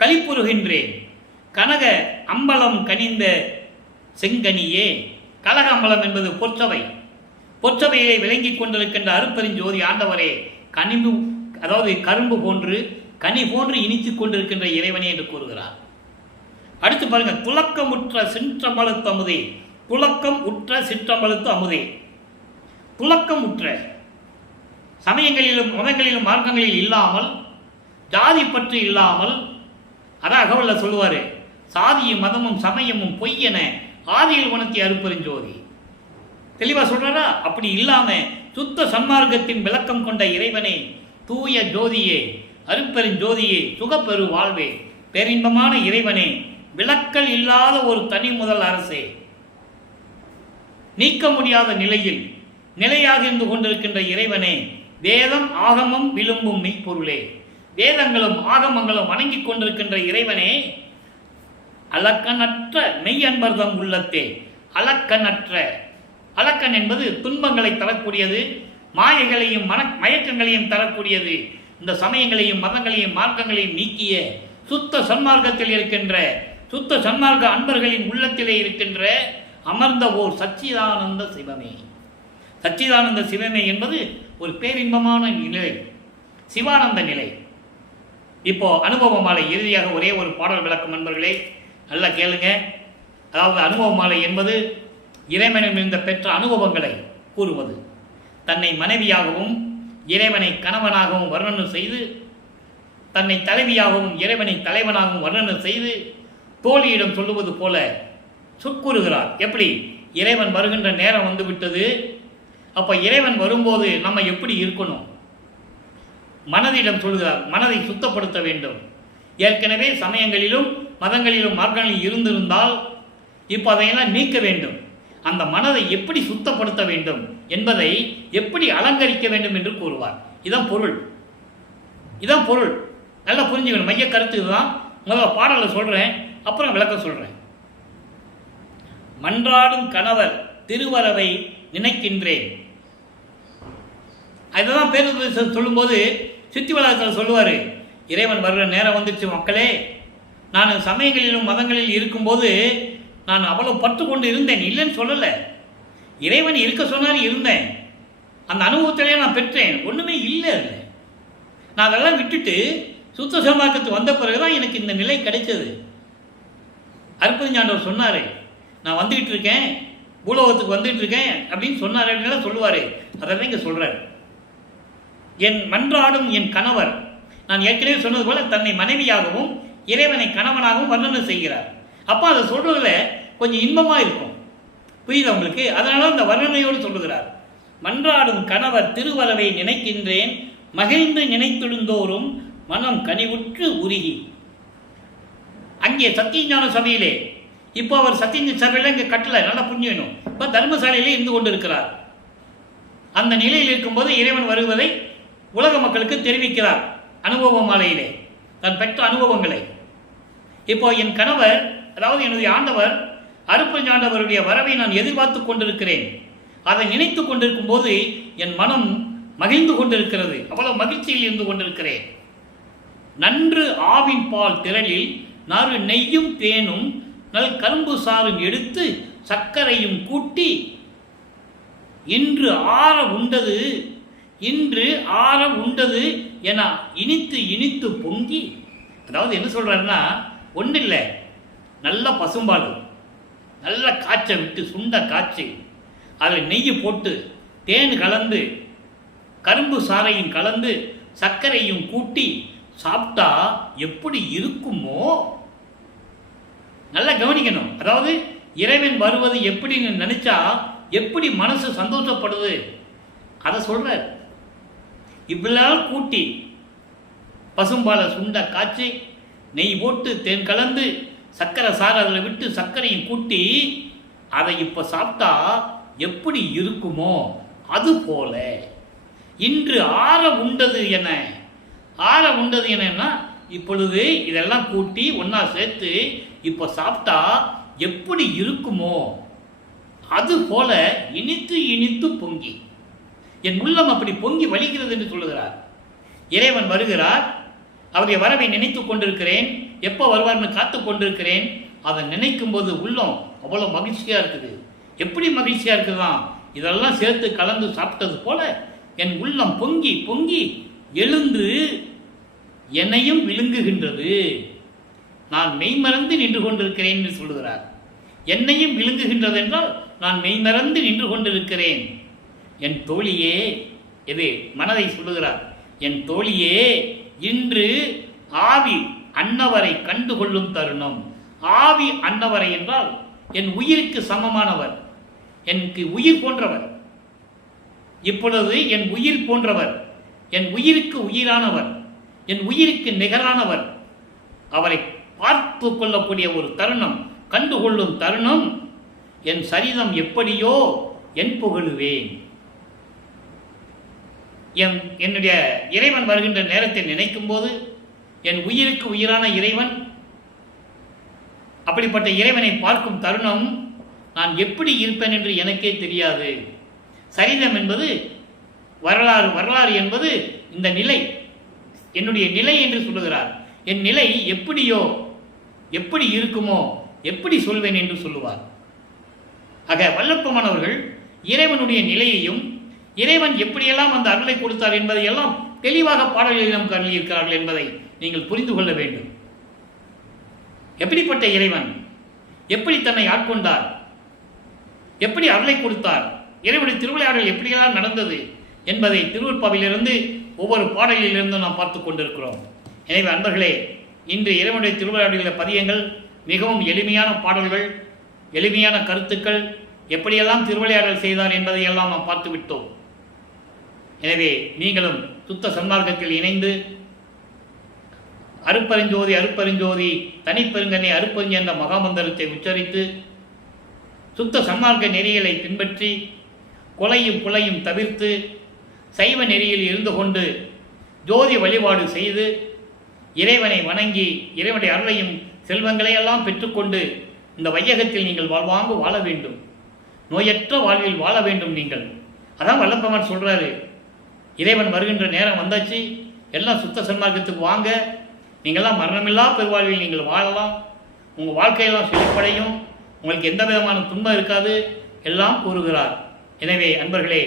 களிப்புறுகின்றேன், கனக அம்பலம் கனிந்த செங்கனியே. கனக அம்பலம் என்பது பொற்சவை. பொற்றவையை விளங்கிக் கொண்டிருக்கின்ற அருப்பெருஞ்சோதி ஆண்டவரே, கனிம்பு அதாவது கரும்பு போன்று கனி போன்று இனித்துக் கொண்டிருக்கின்ற இறைவனே என்று கூறுகிறார். அடுத்து பாருங்க, துலக்கமுற்ற சிற்றம்பலத்து அமுதே. துலக்கம் உற்ற சிற்றம்பலத்து அமுதே. துலக்கம் உற்ற, சமயங்களிலும் மதங்களிலும் மார்க்கங்களில் இல்லாமல், ஜாதி பற்று இல்லாமல், அதான் அகவல்ல சொல்லுவாரு, சாதியும் மதமும் சமயமும் பொய்யென ஆதியில் உணர்த்திய அருப்பெருஞ்சோதி. தெளிவா சொல்றாரா? அப்படி இல்லாம சுத்த சன்மார்க்கத்தின் விளக்கம் கொண்ட இறைவனே, தூய ஜோதியே, அருப்பெருஞ்சோதியே, சுகப்பெரு வாழ்வே, பேரின்பமான இறைவனே, விளக்கல் இல்லாத ஒரு தனி முதல் அரசே, நீக்க முடியாத நிலையில் நிலையாக இருந்து கொண்டிருக்கின்ற இறைவனே, வேதம் ஆகமம் விழும்பும் மெய்ப்பொருளே, வேதங்களும் ஆகமங்களும் வணங்கிக் கொண்டிருக்கின்ற இறைவனே, அலக்கனற்ற மெய்யன்பர்தம் உள்ளத்தே. அலக்கனற்ற, அலக்கன் என்பது துன்பங்களை தரக்கூடியது, மாயைகளையும் மயக்கங்களையும் தரக்கூடியது. இந்த சமயங்களையும் மதங்களையும் மார்க்கங்களையும் நீக்கிய சுத்த சன்மார்க்கத்தில் இருக்கின்ற சுத்த சன்மார்க்க அன்பர்களின் உள்ளத்திலே இருக்கின்ற அமர்ந்த ஓர் சச்சிதானந்த சிவமே. சச்சிதானந்த சிவமே என்பது ஒரு பேரின்பமான நிலை, சிவானந்த நிலை. இப்போ அனுபவ மாலை இறுதியாக ஒரே ஒரு பாடல் விளக்கம் நண்பர்களே, நல்லா கேளுங்க. அதாவது அனுபவ மாலை என்பது இறைவனிடமிருந்து பெற்ற அனுபவங்களை கூறுவது. தன்னை மனைவியாகவும் இறைவனை கணவனாகவும் வர்ணனை செய்து, தன்னை தலைவியாகவும் இறைவனை தலைவனாகவும் வர்ணனை செய்து தோழியிடம் சொல்லுவது போல சொற்கூறுகிறார். எப்படி? இறைவன் வருகின்ற நேரம் வந்துவிட்டது, அப்போ இறைவன் வரும்போது நம்ம எப்படி இருக்கணும்? மனதிடம் சொல்கிறார், மனதை சுத்தப்படுத்த வேண்டும். ஏற்கனவே சமயங்களிலும் மதங்களிலும் மார்க்கங்களில் இருந்திருந்தால் இப்போ அதையெல்லாம் நீக்க வேண்டும். அந்த மனதை எப்படி சுத்தப்படுத்த வேண்டும் என்பதை எப்படி அலங்கரிக்க வேண்டும் என்று கூறுவார். இதான் பொருள், இதான் பொருள். நல்லா புரிஞ்சுக்கணும். மைய கருத்து இதுதான். முதல்ல பாடலை சொல்கிறேன், அப்புறம் விளக்கம் சொல்கிறேன். மன்றாடும் கணவர் திருவரவை நினைக்கின்றேன். அதுதான் பேரு சொல்லும்போது சித்தி வளாகத்தில் சொல்லுவார், இறைவன் வர்ற நேரம் வந்துச்சு மக்களே, நான் சமயங்களிலும் மதங்களில் இருக்கும்போது நான் அவ்வளோ பற்று கொண்டு இருந்தேன், இல்லைன்னு சொல்லலை. இறைவன் இருக்க சொன்னாலும் இருந்தேன், அந்த அனுபவத்திலேயே நான் பெற்றேன். ஒன்றுமே இல்லை, நான் அதெல்லாம் விட்டுட்டு சுத்த சன்மார்க்கத்துக்கு வந்த பிறகு தான் எனக்கு இந்த நிலை கிடைச்சது. அருப்பெருஞ்சாண்டவர் சொன்னார், நான் வந்துக்கிட்டு இருக்கேன், பூலோகத்துக்கு வந்துட்டு இருக்கேன் அப்படின்னு சொன்னார் அப்படின்னா சொல்லுவார். அதை இங்கே சொல்கிறார். என் மன்றாடும் என் கணவர், நான் ஏற்கனவே சொன்னது போல தன்னை மனைவியாகவும் இறைவனை கணவனாகவும் வர்ணனை செய்கிறார். அப்போ அதை சொல்கிறதுல கொஞ்சம் இன்பமாக இருக்கும். புரியுதா உங்களுக்கு? அதனால அந்த வர்ணனையோடு சொல்லுகிறார். மன்றாடும் கணவர் திருவரவை நினைக்கின்றேன், மகிழ்ந்து நினைத்தெழுந்தோறும் மனம் கனிவுற்று உருகி. அங்கே சத்தியஞான சபையிலே, இப்போ அவர் சத்திய சபையில் இங்கே கட்டலை, நல்லா புரிஞ்சுக்கணும். இப்போ தர்மசாலையிலே இருந்து கொண்டு இருக்கிறார். அந்த நிலையில் இருக்கும்போது இறைவன் வருவதை உலக மக்களுக்கு தெரிவிக்கிறார். அனுபவ மாலையிலே தன் பெற்ற அனுபவங்களை. இப்போ என் கணவர், அதாவது என்னுடைய ஆண்டவர் அருப்பெருஞ்சாண்டவருடைய வரவை நான் எதிர்பார்த்து கொண்டிருக்கிறேன். அதை நினைத்து கொண்டிருக்கும் போது என் மனம் மகிழ்ந்து கொண்டிருக்கிறது, அவ்வளவு மகிழ்ச்சியில் இருந்து கொண்டிருக்கிறேன். நன்று ஆவின் பால் திரளில் நாறு நெய்யும் தேனும் நல் கரும்பு சாறும் எடுத்து சர்க்கரையும் கூட்டி இன்று ஆற உண்டது என இனித்து இனித்து பொங்கி. அதாவது என்ன சொல்றாருன்னா, ஒன்றும் இல்லை, நல்ல பசும்பால் நல்லா காய்ச்ச விட்டு சுண்ட காய்ச்சி அதில் நெய்யை போட்டு தேன் கலந்து கரும்பு சாறையும் கலந்து சர்க்கரையும் கூட்டி சாப்பிட்டா எப்படி இருக்குமோ. நல்லா கவனிக்கணும். அதாவது இறைவன் வருவது எப்படின்னு நினைச்சா எப்படி மனசு சந்தோஷப்படுது அதை சொல்றார். இவ்வளவு கூட்டி பசும்பாலை சுண்ட காய்ச்சி நெய் போட்டு தேன் கலந்து சர்க்கரை சாறு அதில் விட்டு சர்க்கரையும் கூட்டி அதை இப்போ சாப்பிட்டா எப்படி இருக்குமோ அது போல இன்று ஆற உண்டது என்னன்னா இப்பொழுது இதெல்லாம் கூட்டி ஒன்றா சேர்த்து இப்போ சாப்பிட்டா எப்படி இருக்குமோ அது போல இனித்து இனித்து பொங்கி என் உள்ளம் அப்படி பொங்கி வலிக்கிறது என்று சொல்லுகிறார். இறைவன் வருகிறார், அவருடைய வரவை நினைத்து கொண்டிருக்கிறேன், எப்போ வருவார்னு காத்து கொண்டிருக்கிறேன். அதை நினைக்கும் போது உள்ளம் அவ்வளோ மகிழ்ச்சியாக இருக்குது. எப்படி மகிழ்ச்சியாக இருக்குதான்? இதெல்லாம் சேர்த்து கலந்து சாப்பிட்டது போல என் உள்ளம் பொங்கி பொங்கி எழுந்து என்னையும் விழுங்குகின்றது. நான் மெய்மறந்து நின்று கொண்டிருக்கிறேன் என்று சொல்லுகிறார். என்னையும் விழுங்குகின்றது என்றால் நான் மெய்மறந்து நின்று கொண்டிருக்கிறேன். என் தோழியே, இது மனதை சொல்லுகிறார். என் தோழியே, இன்று ஆவி அன்னவரை கண்டுகொள்ளும் தருணம். ஆவி அன்னவரை என்றால் என் உயிருக்கு சமமானவர், எனக்கு உயிர் போன்றவர். இப்பொழுது என் உயிர் போன்றவர், என் உயிருக்கு உயிரானவர், என் உயிருக்கு நிகரானவர், அவரை பார்த்து கொள்ளக்கூடிய ஒரு தருணம், கண்டுகொள்ளும் தருணம். என் சரீரம் எப்படியோ என் புகழுவேன். என்னுடைய இறைவன் வருகின்ற நேரத்தை நினைக்கும் போது என் உயிருக்கு உயிரான இறைவன், அப்படிப்பட்ட இறைவனை பார்க்கும் தருணம் நான் எப்படி இருப்பேன் என்று எனக்கே தெரியாது. சரீரம் என்பது வரலாறு, வரலாறு என்பது இந்த நிலை, என்னுடைய நிலை என்று சொல்லுகிறார். என் நிலை எப்படியோ, எப்படி இருக்குமோ, எப்படி சொல்வேன் என்று சொல்லுவார். ஆக வல்லப்பமானவர்கள் இறைவனுடைய நிலையையும் இறைவன் எப்படியெல்லாம் அந்த அருளை கொடுத்தார் என்பதையெல்லாம் தெளிவாக பாடல்களில் நமக்கு அருளியிருக்கிறார்கள் என்பதை நீங்கள் புரிந்து கொள்ள வேண்டும். எப்படிப்பட்ட இறைவன், எப்படி தன்னை ஆட்கொண்டார், எப்படி அருளை கொடுத்தார், இறைவனுடைய திருவிளையாடல் எப்படியெல்லாம் நடந்தது என்பதை திருவருட்பாவிலிருந்து ஒவ்வொரு பாடலிலிருந்து நாம் பார்த்து கொண்டிருக்கிறோம். எனவே அன்பர்களே, இன்று இறைவனுடைய திருவிளையாடலில் பதியங்கள் மிகவும் எளிமையான பாடல்கள், எளிமையான கருத்துக்கள், எப்படியெல்லாம் திருவிளையாடல் செய்தார் என்பதையெல்லாம் நாம் பார்த்து விட்டோம். எனவே நீங்களும் சுத்த சன்மார்க்கத்தில் இணைந்து அருப்பெருஞ்சோதி அருப்பெருஞ்சோதி தனிப்பெருங்கனை அருப்பெருஞ்ச என்ற மகாமந்திரத்தை உச்சரித்து சுத்த சன்மார்க்க நெறிகளை பின்பற்றி கொலையும் புலையும் தவிர்த்து சைவ நெறியில் இருந்து கொண்டு ஜோதி வழிபாடு செய்து இறைவனை வணங்கி இறைவனுடைய அருளையும் செல்வங்களையெல்லாம் பெற்றுக்கொண்டு இந்த வையகத்தில் நீங்கள் வாழ்வாங்கு வாழ வேண்டும், நோயற்ற வாழ்வில் வாழ வேண்டும். நீங்கள் அதான் வல்லப்பமன் சொல்கிறாரு, இறைவன் வருகின்ற நேரம் வந்தாச்சு, எல்லாம் சுத்த சன்மார்க்கத்துக்கு வாங்க, நீங்கள்லாம் மரணமில்லா பெருவாழ்வில் நீங்கள் வாழலாம், உங்கள் வாழ்க்கையெல்லாம் செழிப்படையும், உங்களுக்கு எந்த விதமான துன்பம் இருக்காது எல்லாம் கூறுகிறார். எனவே அன்பர்களே,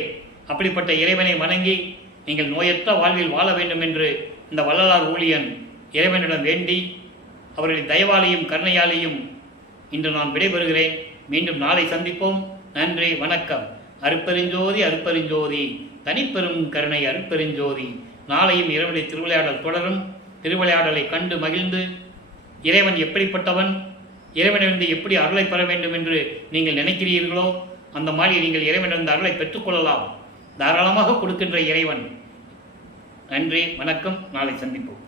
அப்படிப்பட்ட இறைவனை வணங்கி நீங்கள் நோயற்ற வாழ்வில் வாழ வேண்டும் என்று இந்த வள்ளலார் ஊழியன் இறைவனிடம் வேண்டி அவருடைய தயவாலையும் கருணையாலையும் இன்று நான் விடைபெறுகிறேன். மீண்டும் நாளை சந்திப்போம். நன்றி, வணக்கம். அருப்பெருஞ்சோதி அருப்பெருஞ்சோதி தனிப்பெரும் கருணை அருப்பெருஞ்சோதி. நாளையும் இறைவனுடைய திருவிளையாடல் தொடரும். திருவிளையாடலை கண்டு மகிழ்ந்து இறைவன் எப்படிப்பட்டவன், இறைவனிலிருந்து எப்படி அருளை பெற வேண்டும் என்று நீங்கள் நினைக்கிறீர்களோ அந்த மாதிரி நீங்கள் இறைவனிலிருந்து அருளை பெற்றுக்கொள்ளலாம். தாராளமாக கொடுக்கின்ற இறைவன். நன்றி, வணக்கம். நாளை சந்திப்போம்.